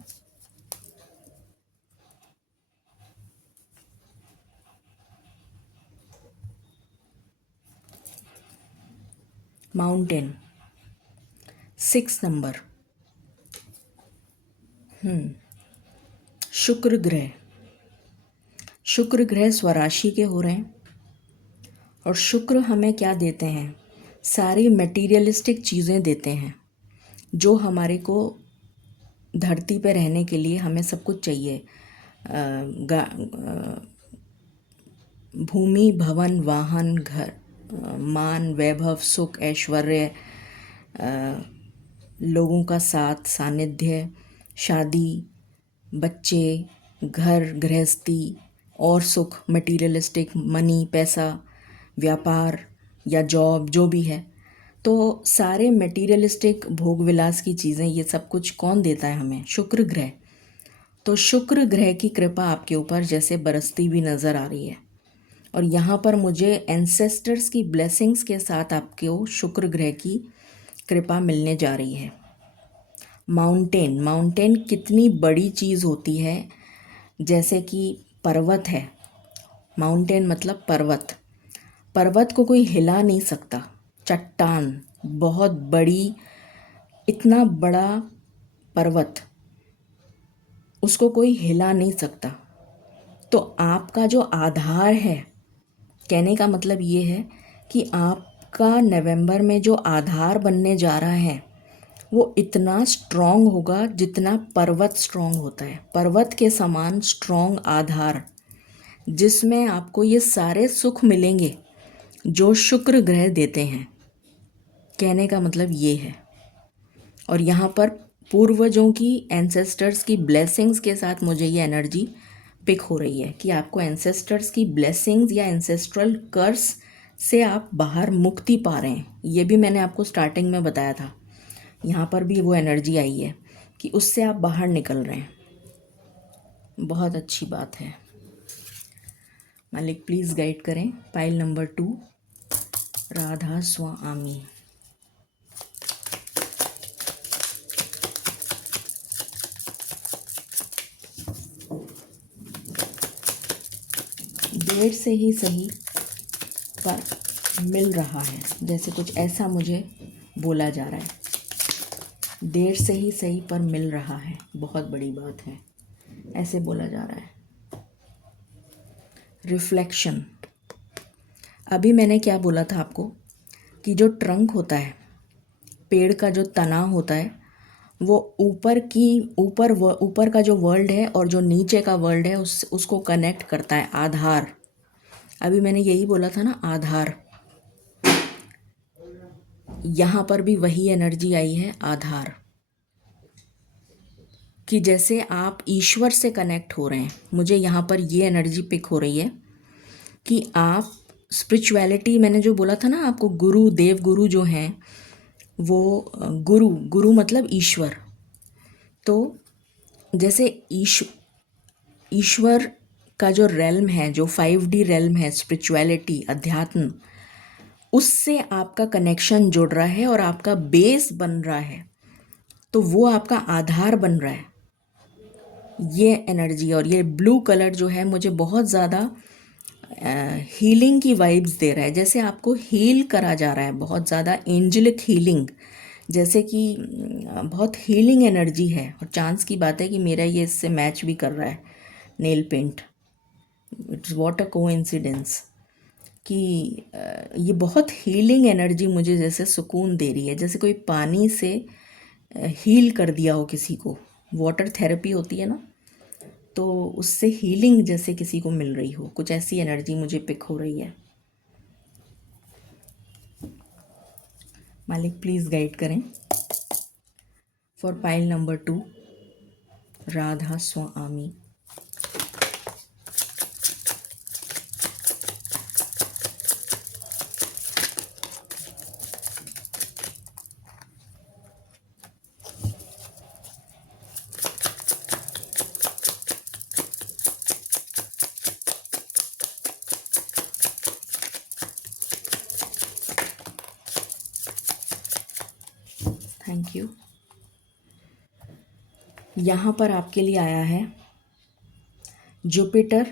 Mountain, 6 number. शुक्र ग्रह, शुक्र ग्रह स्वराशि के हो रहे हैं, और शुक्र हमें क्या देते हैं? सारी मटेरियलिस्टिक चीज़ें देते हैं, जो हमारे को धरती पे रहने के लिए हमें सब कुछ चाहिए। भूमि, भवन, वाहन, घर, मान, वैभव, सुख, ऐश्वर्य, लोगों का साथ, सानिध्य, शादी, बच्चे, घर गृहस्थी और सुख, मटीरियलिस्टिक, मनी, पैसा, व्यापार या जॉब, जो भी है। तो सारे मटीरियलिस्टिक भोग विलास की चीज़ें, ये सब कुछ कौन देता है हमें? शुक्र ग्रह। तो शुक्र ग्रह की कृपा आपके ऊपर जैसे बरसती भी नज़र आ रही है, और यहाँ पर मुझे एंसेस्टर्स की ब्लेसिंग्स के साथ आपको शुक्र ग्रह की कृपा मिलने जा रही है। माउंटेन, माउंटेन कितनी बड़ी चीज़ होती है, जैसे कि पर्वत है। माउंटेन मतलब पर्वत। पर्वत को कोई हिला नहीं सकता। चट्टान, बहुत बड़ी, इतना बड़ा पर्वत, उसको कोई हिला नहीं सकता। तो आपका जो आधार है, कहने का मतलब ये है कि आपका नवंबर में जो आधार बनने जा रहा है वो इतना स्ट्रॉन्ग होगा जितना पर्वत स्ट्रॉन्ग होता है। पर्वत के समान स्ट्रॉन्ग आधार, जिसमें आपको ये सारे सुख मिलेंगे जो शुक्र ग्रह देते हैं। कहने का मतलब ये है। और यहाँ पर पूर्वजों की, एंसेस्टर्स की ब्लेसिंग्स के साथ मुझे ये एनर्जी पिक हो रही है कि आपको एंसेस्टर्स की ब्लेसिंग्स या एंसेस्ट्रल कर्स से आप बाहर मुक्ति पा रहे हैं। ये भी मैंने आपको स्टार्टिंग में बताया था। यहाँ पर भी वो एनर्जी आई है कि उससे आप बाहर निकल रहे हैं। बहुत अच्छी बात है। मालिक प्लीज़ गाइड करें पाइल नंबर 2, राधा स्वामी। देर से ही सही पर मिल रहा है, जैसे कुछ ऐसा मुझे बोला जा रहा है। देर से ही सही पर मिल रहा है, बहुत बड़ी बात है, ऐसे बोला जा रहा है। रिफ्लेक्शन, अभी मैंने क्या बोला था आपको कि जो ट्रंक होता है, पेड़ का जो तना होता है, वो ऊपर का जो वर्ल्ड है और जो नीचे का वर्ल्ड है उसको कनेक्ट करता है। आधार, अभी मैंने यही बोला था ना, आधार। यहाँ पर भी वही एनर्जी आई है, आधार, कि जैसे आप ईश्वर से कनेक्ट हो रहे हैं। मुझे यहाँ पर ये एनर्जी पिक हो रही है कि आप स्पिरिचुअलिटी, मैंने जो बोला था ना आपको, गुरु, देव गुरु जो हैं वो गुरु मतलब ईश्वर। तो जैसे ईश्वर का जो रेल्म है, जो 5D रेल्म है, स्पिरिचुअलिटी, अध्यात्म, उससे आपका कनेक्शन जुड़ रहा है और आपका बेस बन रहा है। तो वो आपका आधार बन रहा है, ये एनर्जी। और ये ब्लू कलर जो है मुझे बहुत ज़्यादा हीलिंग की वाइब्स दे रहा है, जैसे आपको हील करा जा रहा है, बहुत ज़्यादा एंजलिक हीलिंग, जैसे कि बहुत हीलिंग एनर्जी है। और चांस की बात है कि मेरा ये इससे मैच भी कर रहा है, nail paint. It's what a coincidence कि ये बहुत हीलिंग एनर्जी मुझे जैसे सुकून दे रही है, जैसे कोई पानी से हील कर दिया हो किसी को। वाटर थेरेपी होती है ना, तो उससे हीलिंग जैसे किसी को मिल रही हो, कुछ ऐसी एनर्जी मुझे पिक हो रही है। मालिक प्लीज़ गाइड करें for pile number 2, Radha Swami. Thank you. यहाँ पर आपके लिए आया है जुपिटर,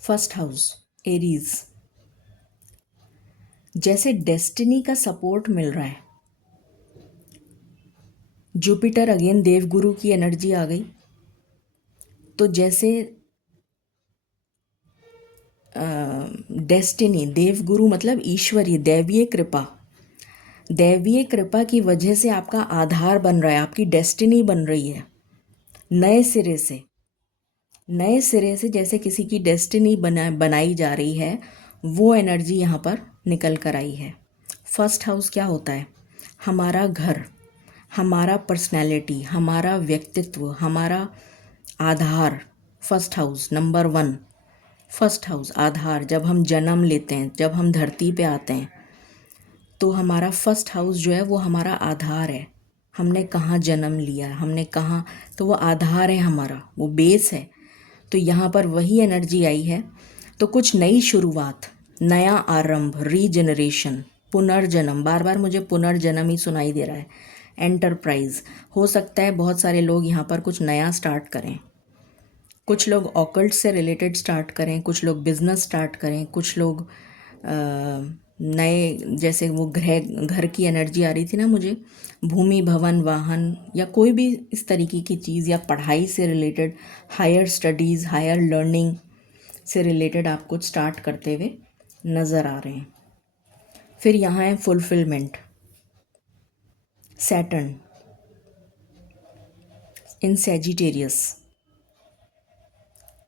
फर्स्ट हाउस, एरीज। जैसे डेस्टिनी का सपोर्ट मिल रहा है। जुपिटर अगेन देवगुरु की एनर्जी आ गई। तो जैसे डेस्टिनी, देवगुरु मतलब ईश्वरीय, दैवीय कृपा, दैवीय कृपा की वजह से आपका आधार बन रहा है, आपकी डेस्टिनी बन रही है नए सिरे से। नए सिरे से जैसे किसी की डेस्टिनी बनाई जा रही है, वो एनर्जी यहाँ पर निकल कर आई है। फर्स्ट हाउस क्या होता है? हमारा घर, हमारा पर्सनैलिटी, हमारा व्यक्तित्व, हमारा आधार। First house number 1, first house आधार। जब हम जन्म लेते हैं, जब हम धरती पे आते हैं, तो हमारा फर्स्ट हाउस जो है वो हमारा आधार है। हमने कहाँ जन्म लिया, हमने कहाँ, तो वो आधार है हमारा, वो बेस है। तो यहाँ पर वही एनर्जी आई है। तो कुछ नई शुरुआत, नया आरंभ, रीजनरेशन, पुनर्जन्म, बार बार मुझे पुनर्जन्म ही सुनाई दे रहा है। एंटरप्राइज, हो सकता है बहुत सारे लोग यहाँ पर कुछ नया स्टार्ट करें, कुछ लोग ऑकल्ट से रिलेटेड स्टार्ट करें, कुछ लोग बिजनेस स्टार्ट करें, कुछ लोग नए, जैसे वो घर की एनर्जी आ रही थी ना मुझे, भूमि भवन वाहन या कोई भी इस तरीके की चीज़, या पढ़ाई से related, higher studies, higher learning से रिलेटेड आप कुछ स्टार्ट करते हुए नज़र आ रहे हैं। फिर यहाँ है फुलफिलमेंट, सैटर्न इन सैजिटेरियस।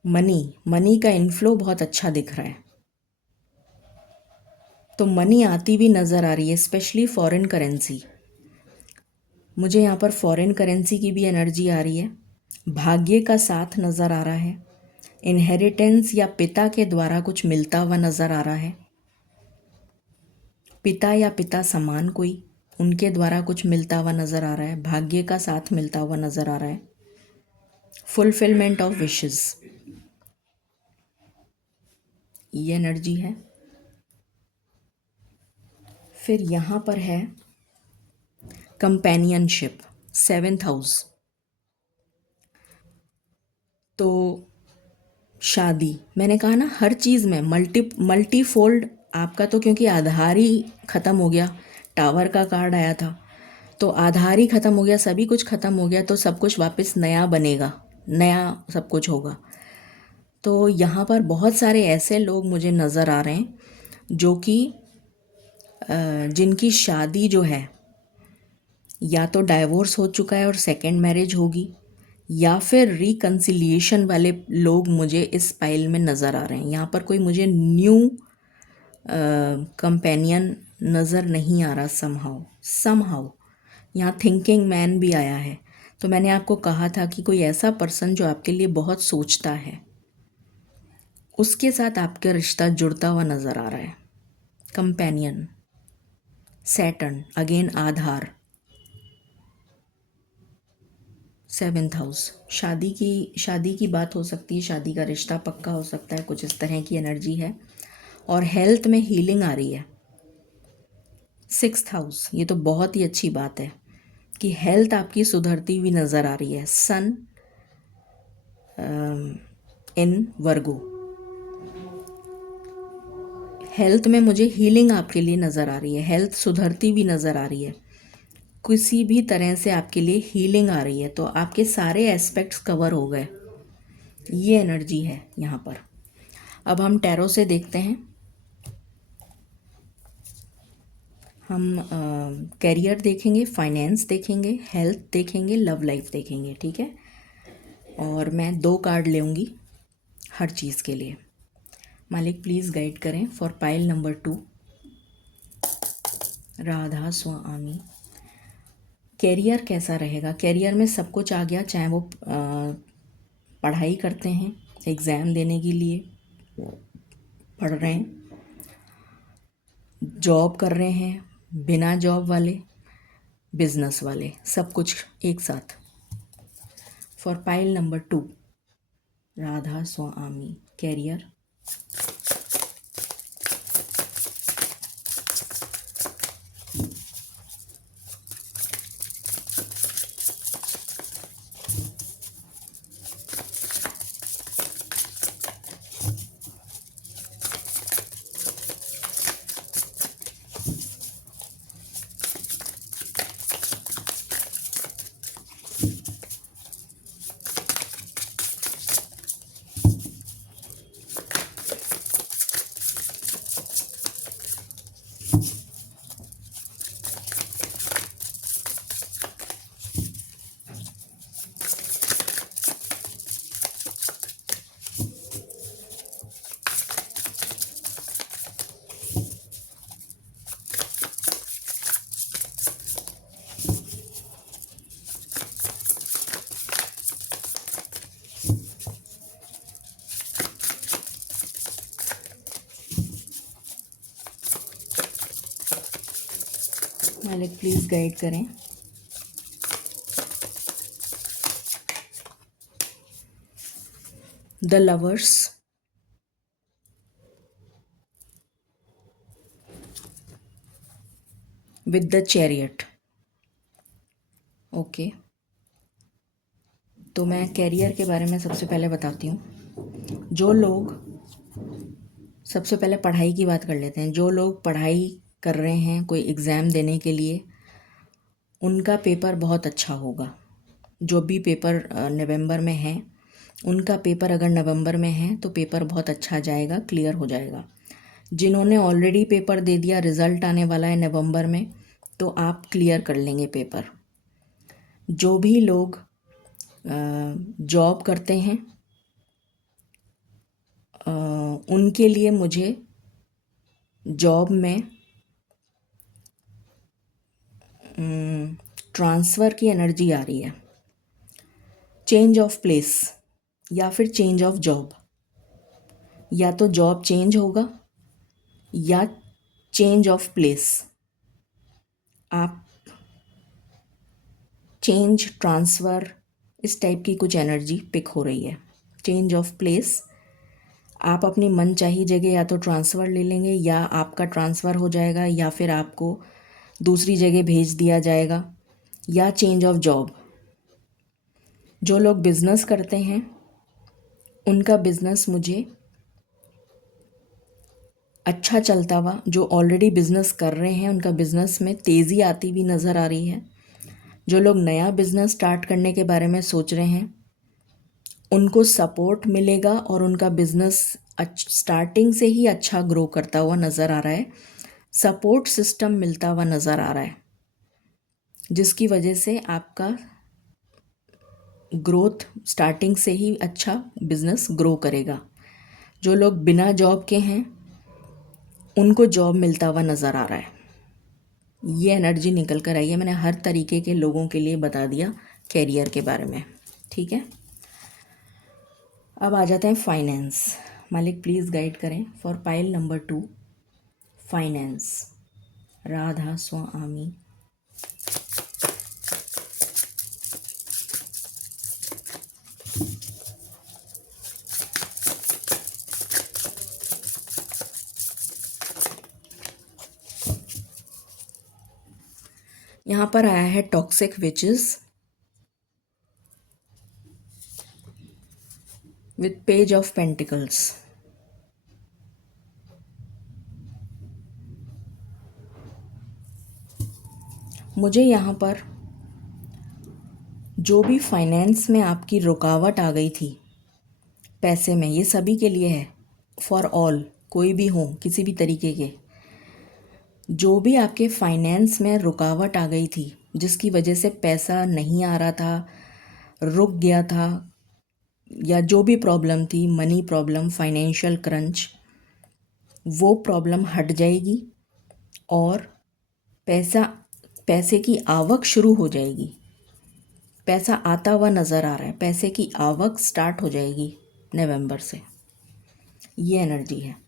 मनी का इन्फ्लो बहुत अच्छा दिख रहा है, तो मनी आती भी नज़र आ रही है, स्पेशली फॉरेन करेंसी। मुझे यहाँ पर फॉरेन करेंसी की भी एनर्जी आ रही है। भाग्य का साथ नज़र आ रहा है। इनहेरिटेंस या पिता के द्वारा कुछ मिलता हुआ नज़र आ रहा है। पिता या पिता समान कोई, उनके द्वारा कुछ मिलता हुआ नज़र आ रहा है। भाग्य का साथ मिलता हुआ नज़र आ रहा है। फुलफिलमेंट ऑफ विशेस, ये एनर्जी है। फिर यहाँ पर है कंपेनियनशिप, 7th हाउस। तो शादी, मैंने कहा ना हर चीज़ में मल्टीफोल्ड आपका, तो क्योंकि आधार ही ख़त्म हो गया, टावर का कार्ड आया था, तो आधार ही ख़त्म हो गया, सभी कुछ ख़त्म हो गया, तो सब कुछ वापस नया बनेगा, नया सब कुछ होगा। तो यहाँ पर बहुत सारे ऐसे लोग मुझे नज़र आ रहे हैं जो कि जिनकी शादी जो है, या तो डाइवोर्स हो चुका है और सेकेंड मैरिज होगी, या फिर रिकन्सिलिएशन वाले लोग मुझे इस पाइल में नज़र आ रहे हैं। यहाँ पर कोई मुझे न्यू कंपेनियन नज़र नहीं आ रहा। समहाउ यहाँ थिंकिंग मैन भी आया है। तो मैंने आपको कहा था कि कोई ऐसा पर्सन जो आपके लिए बहुत सोचता है, उसके साथ आपका रिश्ता जुड़ता हुआ नज़र आ रहा है। कंपेनियन, सैटर्न, अगेन आधार, 7th हाउस। शादी की बात हो सकती है, शादी का रिश्ता पक्का हो सकता है, कुछ इस तरह की एनर्जी है। और हेल्थ में हीलिंग आ रही है, 6th हाउस। ये तो बहुत ही अच्छी बात है कि हेल्थ आपकी सुधरती हुई नज़र आ रही है। सन इन वर्गो, हेल्थ में मुझे हीलिंग आपके लिए नज़र आ रही है, हेल्थ सुधरती हुई नज़र आ रही है, किसी भी तरह से आपके लिए हीलिंग आ रही है। तो आपके सारे एस्पेक्ट्स कवर हो गए, ये एनर्जी है यहाँ पर। अब हम टैरो से देखते हैं। हम करियर देखेंगे, फाइनेंस देखेंगे, हेल्थ देखेंगे, लव लाइफ देखेंगे, ठीक है। और मैं 2 कार्ड लेंगी हर चीज़ के लिए। मालिक प्लीज़ गाइड करें for pile number 2, Radha Swami. Career कैसा रहेगा? कैरियर में सब कुछ आ गया, चाहे वो पढ़ाई करते हैं, एग्ज़ाम देने के लिए पढ़ रहे हैं, जॉब कर रहे हैं, बिना जॉब वाले, बिजनेस वाले, सब कुछ एक साथ। For pile number 2, Radha Swami, career. मालिक प्लीज़ गाइड करें। The lovers, with the chariot. Okay, तो मैं कैरियर के बारे में सबसे पहले बताती हूँ। जो लोग, सबसे पहले पढ़ाई की बात कर लेते हैं। जो लोग पढ़ाई कर रहे हैं कोई एग्ज़ाम देने के लिए, उनका पेपर बहुत अच्छा होगा। जो भी पेपर नवंबर में है, उनका पेपर अगर नवंबर में है तो पेपर बहुत अच्छा जाएगा, क्लियर हो जाएगा। जिन्होंने ऑलरेडी पेपर दे दिया, रिज़ल्ट आने वाला है नवंबर में, तो आप क्लियर कर लेंगे पेपर। जो भी लोग जॉब करते हैं, उनके लिए मुझे जॉब में ट्रांसफ़र की एनर्जी आ रही है। चेंज ऑफ प्लेस या फिर चेंज ऑफ जॉब, या तो जॉब चेंज होगा या चेंज ऑफ प्लेस। आप चेंज, ट्रांसफ़र, इस टाइप की कुछ एनर्जी पिक हो रही है। चेंज ऑफ प्लेस, आप अपनी मन चाही जगह या तो ट्रांसफ़र ले लेंगे, या आपका ट्रांसफ़र हो जाएगा, या फिर आपको दूसरी जगह भेज दिया जाएगा, या चेंज ऑफ जॉब। जो लोग बिज़नेस करते हैं, उनका बिज़नेस मुझे अच्छा चलता हुआ, जो ऑलरेडी बिज़नेस कर रहे हैं उनका बिज़नेस में तेज़ी आती हुई नज़र आ रही है। जो लोग नया बिज़नेस स्टार्ट करने के बारे में सोच रहे हैं, उनको सपोर्ट मिलेगा और उनका बिज़नेस स्टार्टिंग से ही अच्छा ग्रो करता हुआ नज़र आ रहा है। सपोर्ट सिस्टम मिलता हुआ नज़र आ रहा है, जिसकी वजह से आपका ग्रोथ स्टार्टिंग से ही अच्छा बिज़नेस ग्रो करेगा। जो लोग बिना जॉब के हैं, उनको जॉब मिलता हुआ नज़र आ रहा है। ये एनर्जी निकल कर आई है। मैंने हर तरीके के लोगों के लिए बता दिया कैरियर के बारे में, ठीक है। अब आ जाते हैं फाइनेंस। मालिक प्लीज़ गाइड करें for pile number 2, finance. Radha Swami. यहाँ पर आया है toxic witches with page of pentacles. मुझे यहाँ पर जो भी फाइनेंस में आपकी रुकावट आ गई थी, पैसे में, ये सभी के लिए है, फॉर ऑल, कोई भी हो, किसी भी तरीके के, जो भी आपके फाइनेंस में रुकावट आ गई थी, जिसकी वजह से पैसा नहीं आ रहा था, रुक गया था, या जो भी प्रॉब्लम थी, मनी प्रॉब्लम, फाइनेंशियल क्रंच, वो प्रॉब्लम हट जाएगी और पैसे की आवक शुरू हो जाएगी। पैसा आता हुआ नज़र आ रहा है, पैसे की आवक स्टार्ट हो जाएगी नवंबर से। ये एनर्जी है।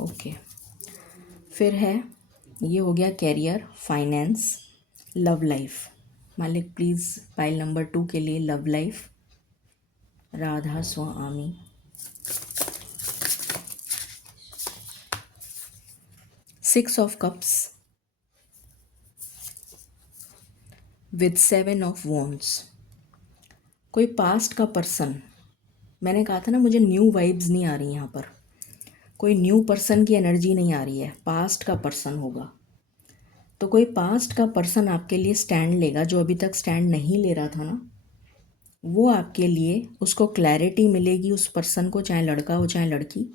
ओके, फिर है, ये हो गया कैरियर, फाइनेंस, लव लाइफ। मालिक प्लीज़ पाइल नंबर 2 के लिए love life. Radha Swami. Six of cups with 7 of wands. कोई पास्ट का पर्सन, मैंने कहा था ना मुझे न्यू वाइब्स नहीं आ रही यहाँ पर, कोई न्यू पर्सन की एनर्जी नहीं आ रही है, पास्ट का पर्सन होगा। तो कोई पास्ट का पर्सन आपके लिए स्टैंड लेगा, जो अभी तक स्टैंड नहीं ले रहा था ना, वो आपके लिए, उसको क्लैरिटी मिलेगी उस पर्सन को, चाहे लड़का हो चाहे लड़की,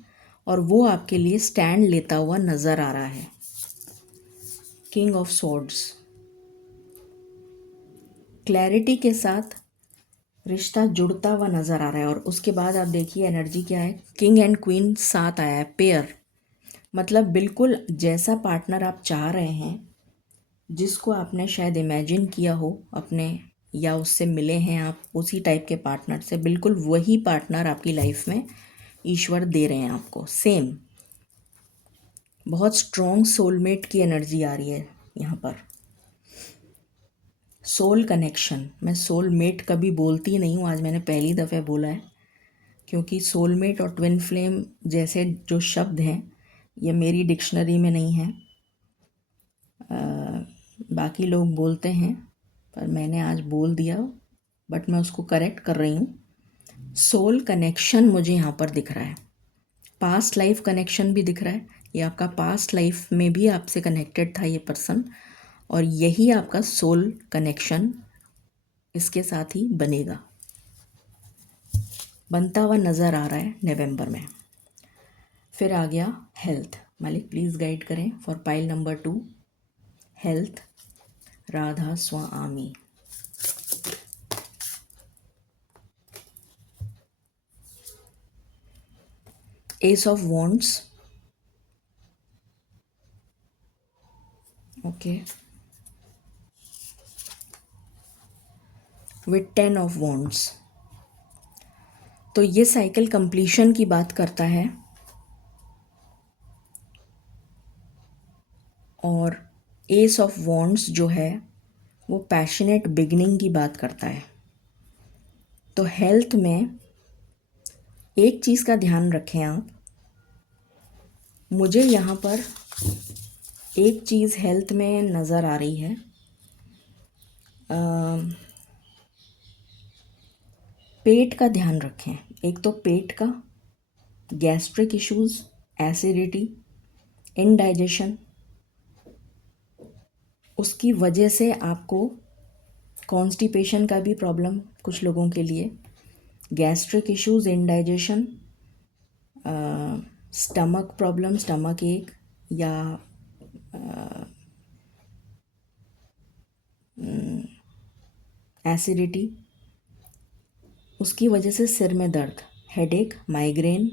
और वो आपके लिए स्टैंड लेता हुआ नज़र आ रहा है। किंग ऑफ स्वॉर्ड्स, क्लैरिटी के साथ रिश्ता जुड़ता हुआ नज़र आ रहा है। और उसके बाद आप देखिए एनर्जी क्या है, किंग एंड क्वीन साथ आया है, पेयर। मतलब बिल्कुल जैसा पार्टनर आप चाह रहे हैं, जिसको आपने शायद इमेजिन किया हो अपने, या उससे मिले हैं आप, उसी टाइप के पार्टनर से, बिल्कुल वही पार्टनर आपकी लाइफ में ईश्वर दे रहे हैं आपको, सेम। बहुत स्ट्रॉन्ग सोलमेट की एनर्जी आ रही है यहाँ पर। सोल कनेक्शन, मैं सोलमेट कभी बोलती नहीं हूँ, आज मैंने पहली दफ़े बोला है, क्योंकि सोलमेट और ट्विन फ्लेम जैसे जो शब्द हैं ये मेरी डिक्शनरी में नहीं है। बाकी लोग बोलते हैं पर मैंने आज बोल दिया, बट मैं उसको करेक्ट कर रही हूँ। सोल कनेक्शन मुझे यहाँ पर दिख रहा है, पास्ट लाइफ कनेक्शन भी दिख रहा है। ये आपका पास्ट लाइफ में भी आपसे कनेक्टेड था ये पर्सन, और यही आपका सोल कनेक्शन इसके साथ ही बनेगा, बनता हुआ नज़र आ रहा है नवंबर में। फिर आ गया हेल्थ। मालिक प्लीज़ गाइड करें for pile number 2 health, Radha Swami. S of wands, okay, with 10 of wands. तो ये साइकिल कंप्लीशन की बात करता है, और एस ऑफ वॉन्ड्स जो है वो पैशनेट बिगनिंग की बात करता है। तो हेल्थ में एक चीज़ का ध्यान रखें आप, मुझे यहाँ पर एक चीज़ हेल्थ में नज़र आ रही है, पेट का ध्यान रखें। एक तो पेट का, गैस्ट्रिक इश्यूज, एसिडिटी, इनडाइजेशन, उसकी वजह से आपको कॉन्स्टिपेशन का भी प्रॉब्लम कुछ लोगों के लिए, gastric issues, indigestion, stomach problem, stomach एक, या एसिडिटी, उसकी वजह से सिर में दर्द, हेडेक, माइग्रेन,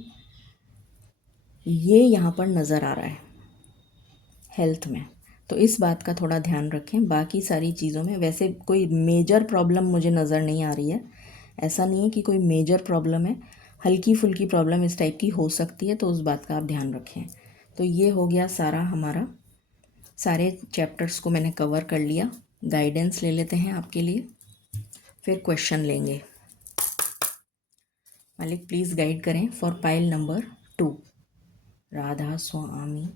ये यहाँ पर नज़र आ रहा है हेल्थ में। तो इस बात का थोड़ा ध्यान रखें। बाकी सारी चीज़ों में वैसे कोई मेजर प्रॉब्लम मुझे नज़र नहीं आ रही है, ऐसा नहीं है कि कोई मेजर प्रॉब्लम है, हल्की फुल्की प्रॉब्लम इस टाइप की हो सकती है, तो उस बात का आप ध्यान रखें। तो ये हो गया सारा हमारा, सारे चैप्टर्स को मैंने कवर कर लिया। गाइडेंस ले लेते हैं आपके लिए, फिर क्वेश्चन लेंगे। मालिक प्लीज़ गाइड करें फॉर पाइल नंबर 2 राधा स्वामी।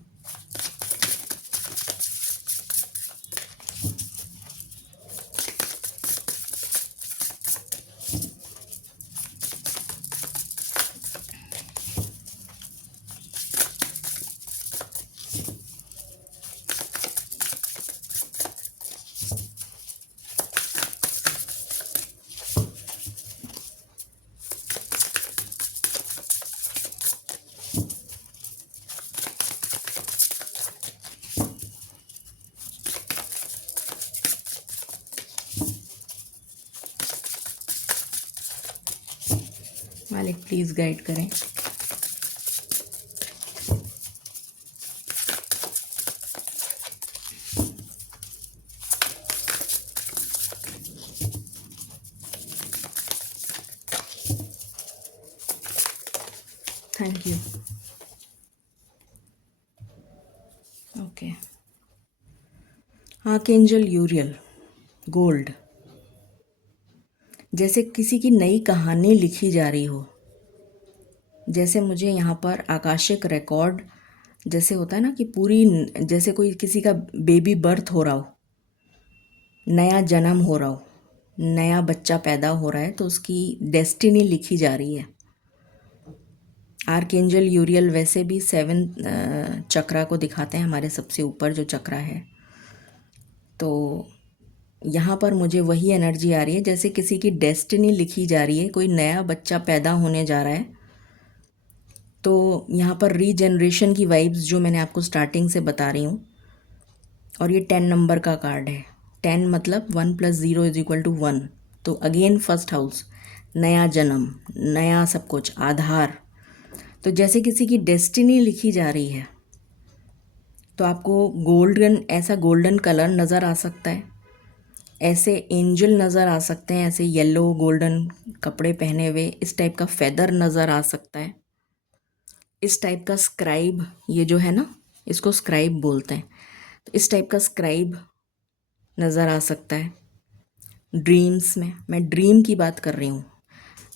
मालिक प्लीज़ गाइड करें। Thank you. Okay, archangel यूरियल, gold, जैसे किसी की नई कहानी लिखी जा रही हो, जैसे मुझे यहाँ पर आकाशिक रिकॉर्ड जैसे होता है ना, कि पूरी, जैसे कोई किसी का बेबी बर्थ हो रहा हो, नया जन्म हो रहा हो, नया बच्चा पैदा हो रहा है, तो उसकी डेस्टिनी लिखी जा रही है। आर्कएंजल यूरियल वैसे भी 7 चक्रा को दिखाते हैं, हमारे सबसे ऊपर जो चक्रा है। तो यहाँ पर मुझे वही एनर्जी आ रही है जैसे किसी की डेस्टिनी लिखी जा रही है, कोई नया बच्चा पैदा होने जा रहा है। तो यहाँ पर रीजनरेशन की वाइब्स जो मैंने आपको स्टार्टिंग से बता रही हूँ, और ये 10 नंबर का कार्ड है। 10 मतलब 1 + 0 = 1। तो अगेन फर्स्ट हाउस, नया जन्म, नया सब कुछ, आधार। तो जैसे किसी की डेस्टिनी लिखी जा रही है, तो आपको गोल्डन, ऐसा गोल्डन कलर नज़र आ सकता है, ऐसे एंजल नज़र आ सकते हैं, ऐसे येलो गोल्डन कपड़े पहने हुए, इस टाइप का फेदर नज़र आ सकता है, इस टाइप का स्क्राइब, ये जो है ना, इसको स्क्राइब बोलते हैं, तो इस टाइप का स्क्राइब नज़र आ सकता है। ड्रीम्स में, मैं ड्रीम की बात कर रही हूँ,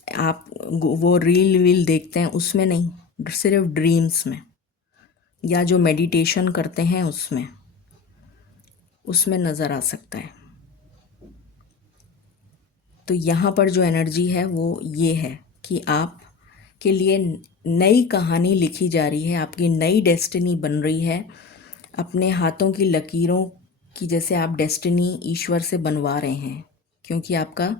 आप वो रील वील देखते हैं उसमें नहीं, सिर्फ ड्रीम्स में, या जो मेडिटेशन करते हैं उसमें नज़र आ सकता है। तो यहाँ पर जो एनर्जी है वो ये है कि आप के लिए नई कहानी लिखी जा रही है, आपकी नई डेस्टिनी बन रही है। अपने हाथों की लकीरों की जैसे आप डेस्टिनी ईश्वर से बनवा रहे हैं, क्योंकि आपका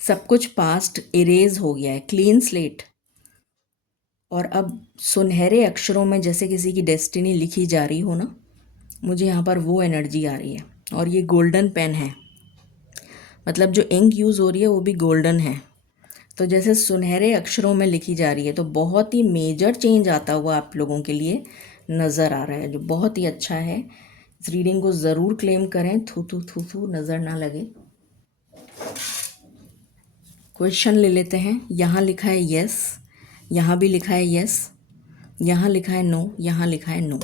सब कुछ पास्ट इरेज हो गया है, क्लीन स्लेट। और अब सुनहरे अक्षरों में जैसे किसी की डेस्टिनी लिखी जा रही हो ना, मुझे यहाँ पर वो एनर्जी आ रही है। और ये गोल्डन पेन है, मतलब जो इंक यूज़ हो रही है वो भी गोल्डन है। तो जैसे सुनहरे अक्षरों में लिखी जा रही है, तो बहुत ही मेजर चेंज आता हुआ आप लोगों के लिए नज़र आ रहा है, जो बहुत ही अच्छा है। इस रीडिंग को ज़रूर क्लेम करें, थू थू थू थू नज़र ना लगे। क्वेश्चन ले लेते हैं। यहाँ लिखा है यस, यहाँ भी लिखा है यस, यहाँ लिखा है नो, यहाँ लिखा है नो।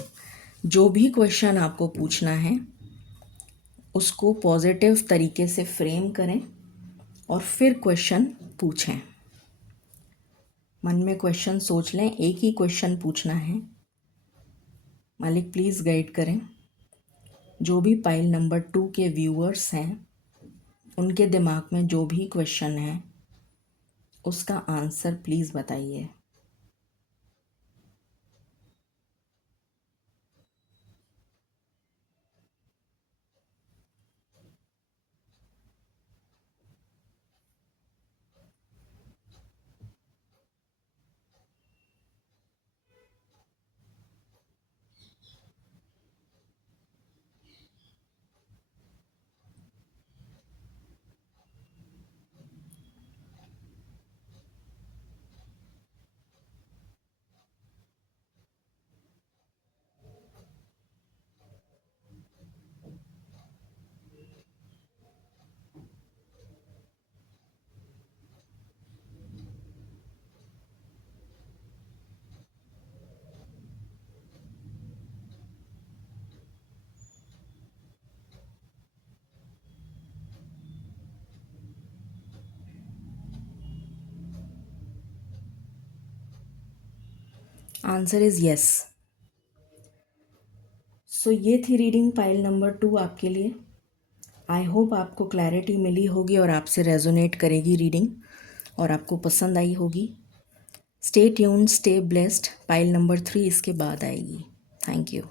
जो भी क्वेश्चन आपको पूछना है उसको पॉजिटिव तरीके से फ्रेम करें और फिर क्वेश्चन पूछें। मन में क्वेश्चन सोच लें, एक ही क्वेश्चन पूछना है। मालिक प्लीज़ गाइड करें। जो भी पाइल नंबर 2 के व्यूअर्स हैं उनके दिमाग में जो भी क्वेश्चन है उसका आंसर प्लीज़ बताइए। Answer is yes. सो ये थी रीडिंग पाइल नंबर 2 आपके लिए। आई होप आपको क्लैरिटी मिली होगी और आपसे रेजोनेट करेगी रीडिंग और आपको पसंद आई होगी। Stay tuned, stay blessed. Pile number 3 इसके बाद आएगी। Thank you.